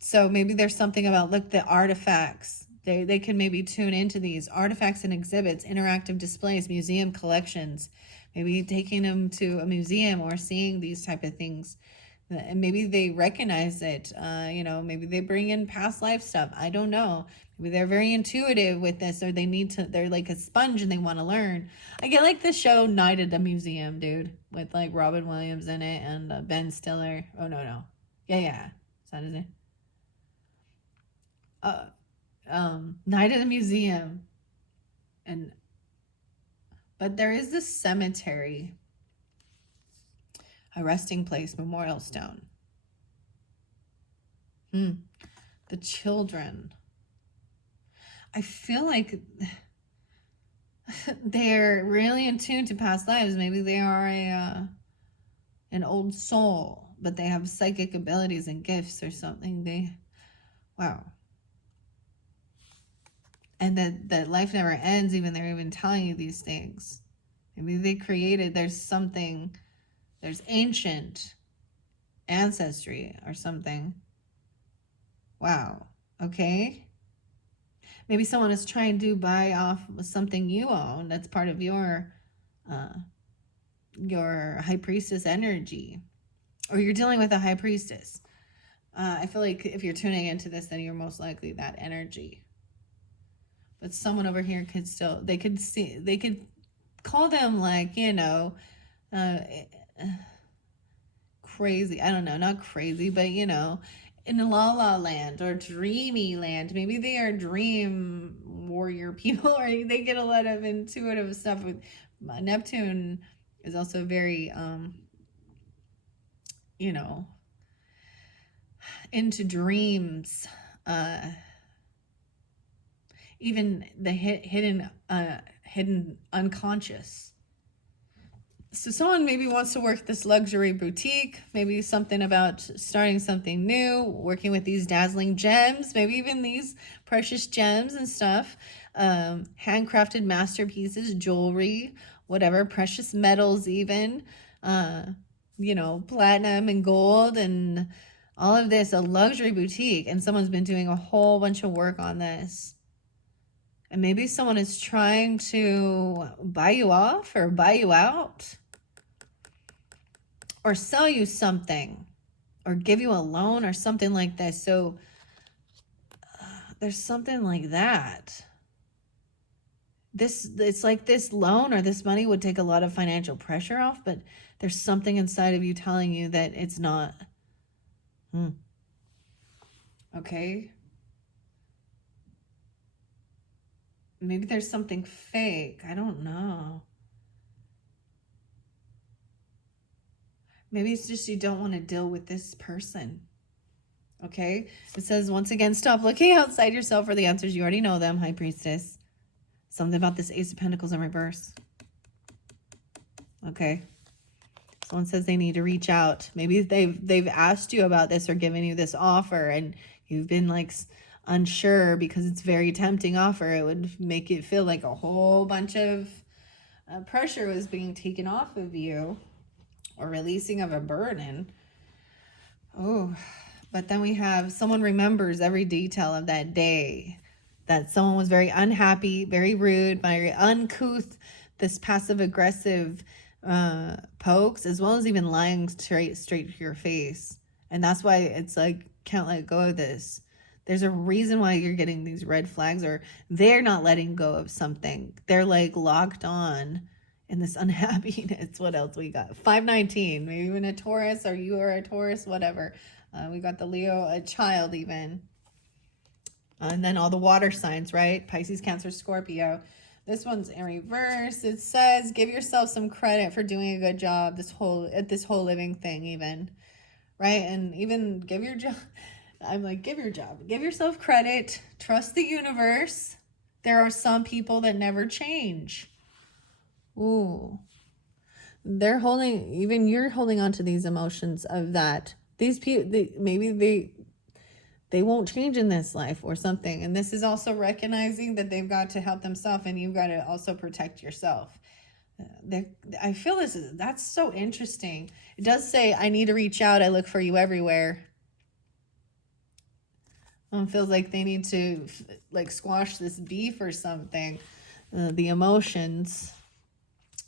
So maybe there's something about, look, the artifacts. They can maybe tune into these artifacts and exhibits, interactive displays, museum collections. Maybe taking them to a museum or seeing these type of things. And maybe they recognize it. Maybe they bring in past life stuff. I don't know. Maybe they're very intuitive with this, or they're like a sponge and they want to learn. I get like the show Night at the Museum, dude, with like Robin Williams in it and Ben Stiller. Oh, no. Yeah. Is that his name? Night at the Museum. But there is this cemetery. a resting place, memorial stone. The children. I feel like they're really in tune to past lives. Maybe they are an old soul, but they have psychic abilities and gifts or something. Wow. And that life never ends, even they're even telling you these things. Maybe they created, there's ancient ancestry or something. Wow. Okay. Maybe someone is trying to buy off something you own that's part of your high priestess energy, or you're dealing with a high priestess. I feel like if you're tuning into this, then you're most likely that energy. But someone over here could still, they could call them like, crazy. I don't know, not crazy, but in La La Land or Dreamy Land. Maybe they are dream warrior people, or they get a lot of intuitive stuff with Neptune is also very into dreams, even the hidden unconscious. So someone maybe wants to work this luxury boutique, maybe something about starting something new, working with these dazzling gems, maybe even these precious gems and stuff, handcrafted masterpieces, jewelry, whatever, precious metals even, platinum and gold and all of this, a luxury boutique, and someone's been doing a whole bunch of work on this. And maybe someone is trying to buy you off or buy you out or sell you something or give you a loan or something like this. So there's something like that. It's like this loan or this money would take a lot of financial pressure off, but there's something inside of you telling you that it's not. Okay. Maybe there's something fake. I don't know. Maybe it's just you don't want to deal with this person. Okay? It says, once again, stop looking outside yourself for the answers. You already know them, High Priestess. Something about this Ace of Pentacles in reverse. Okay? Someone says they need to reach out. Maybe they've asked you about this or given you this offer, and you've been like unsure because it's a very tempting offer. It would make it feel like a whole bunch of pressure was being taken off of you, or releasing of a burden. Oh, but then we have someone remembers every detail of that day, that someone was very unhappy, very rude, very uncouth, this passive aggressive pokes, as well as even lying straight to your face. And that's why it's like, can't let go of this. There's a reason why you're getting these red flags, or they're not letting go of something. They're like locked on in this unhappiness. What else we got? 519, maybe even a Taurus, or you are a Taurus, whatever. We got the Leo, a child even. And then all the water signs, right? Pisces, Cancer, Scorpio. This one's in reverse. It says, give yourself some credit for doing a good job this whole living thing even. Right? And even give your job. I'm like, give your job. Give yourself credit. Trust the universe. There are some people that never change. Ooh. They're holding, even you're holding on to these emotions of that. These people, maybe they won't change in this life or something. And this is also recognizing that they've got to help themselves, and you've got to also protect yourself. I feel that's so interesting. It does say, I need to reach out. I look for you everywhere. It feels like they need to like squash this beef or something. The emotions.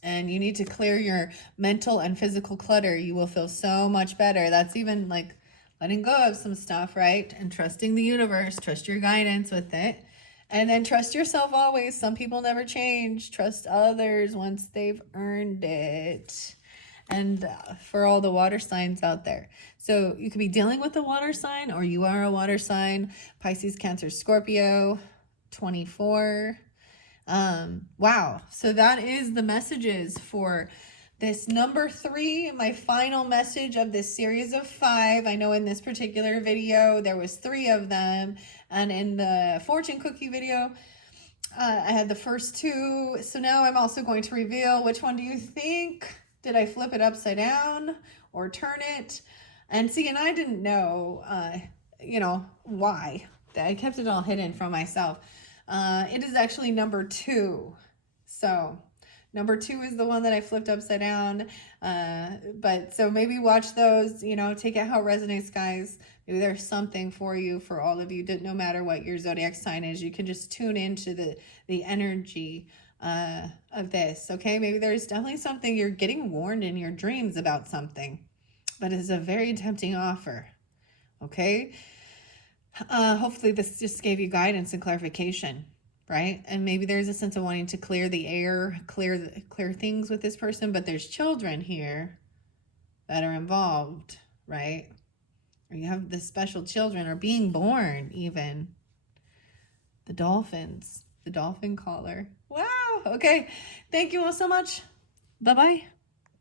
And you need to clear your mental and physical clutter. You will feel so much better. That's even like letting go of some stuff, right? And trusting the universe. Trust your guidance with it. And then trust yourself always. Some people never change. Trust others once they've earned it. And for all the water signs out there. So you could be dealing with a water sign, or you are a water sign. Pisces, Cancer, Scorpio, 24. Wow. So that is the messages for this number 3, my final message of this series of 5. I know in this particular video, there was 3 of them. And in the fortune cookie video, I had the first 2. So now I'm also going to reveal which one do you think? Did I flip it upside down or turn it? And see, and I didn't know, you know, why. I kept it all hidden from myself. It is actually number 2. So number 2 is the one that I flipped upside down. But so maybe watch those, you know, take it how it resonates, guys. Maybe there's something for you, for all of you, no matter what your zodiac sign is. You can just tune into the energy of this, okay? Maybe there's definitely something you're getting warned in your dreams about something, but it's a very tempting offer, okay? Hopefully this just gave you guidance and clarification, right? And maybe there's a sense of wanting to clear the air, clear things with this person, but there's children here that are involved, right? Or you have the special children are being born even. The dolphins, the dolphin caller. Wow. Okay. Thank you all so much. Bye-bye.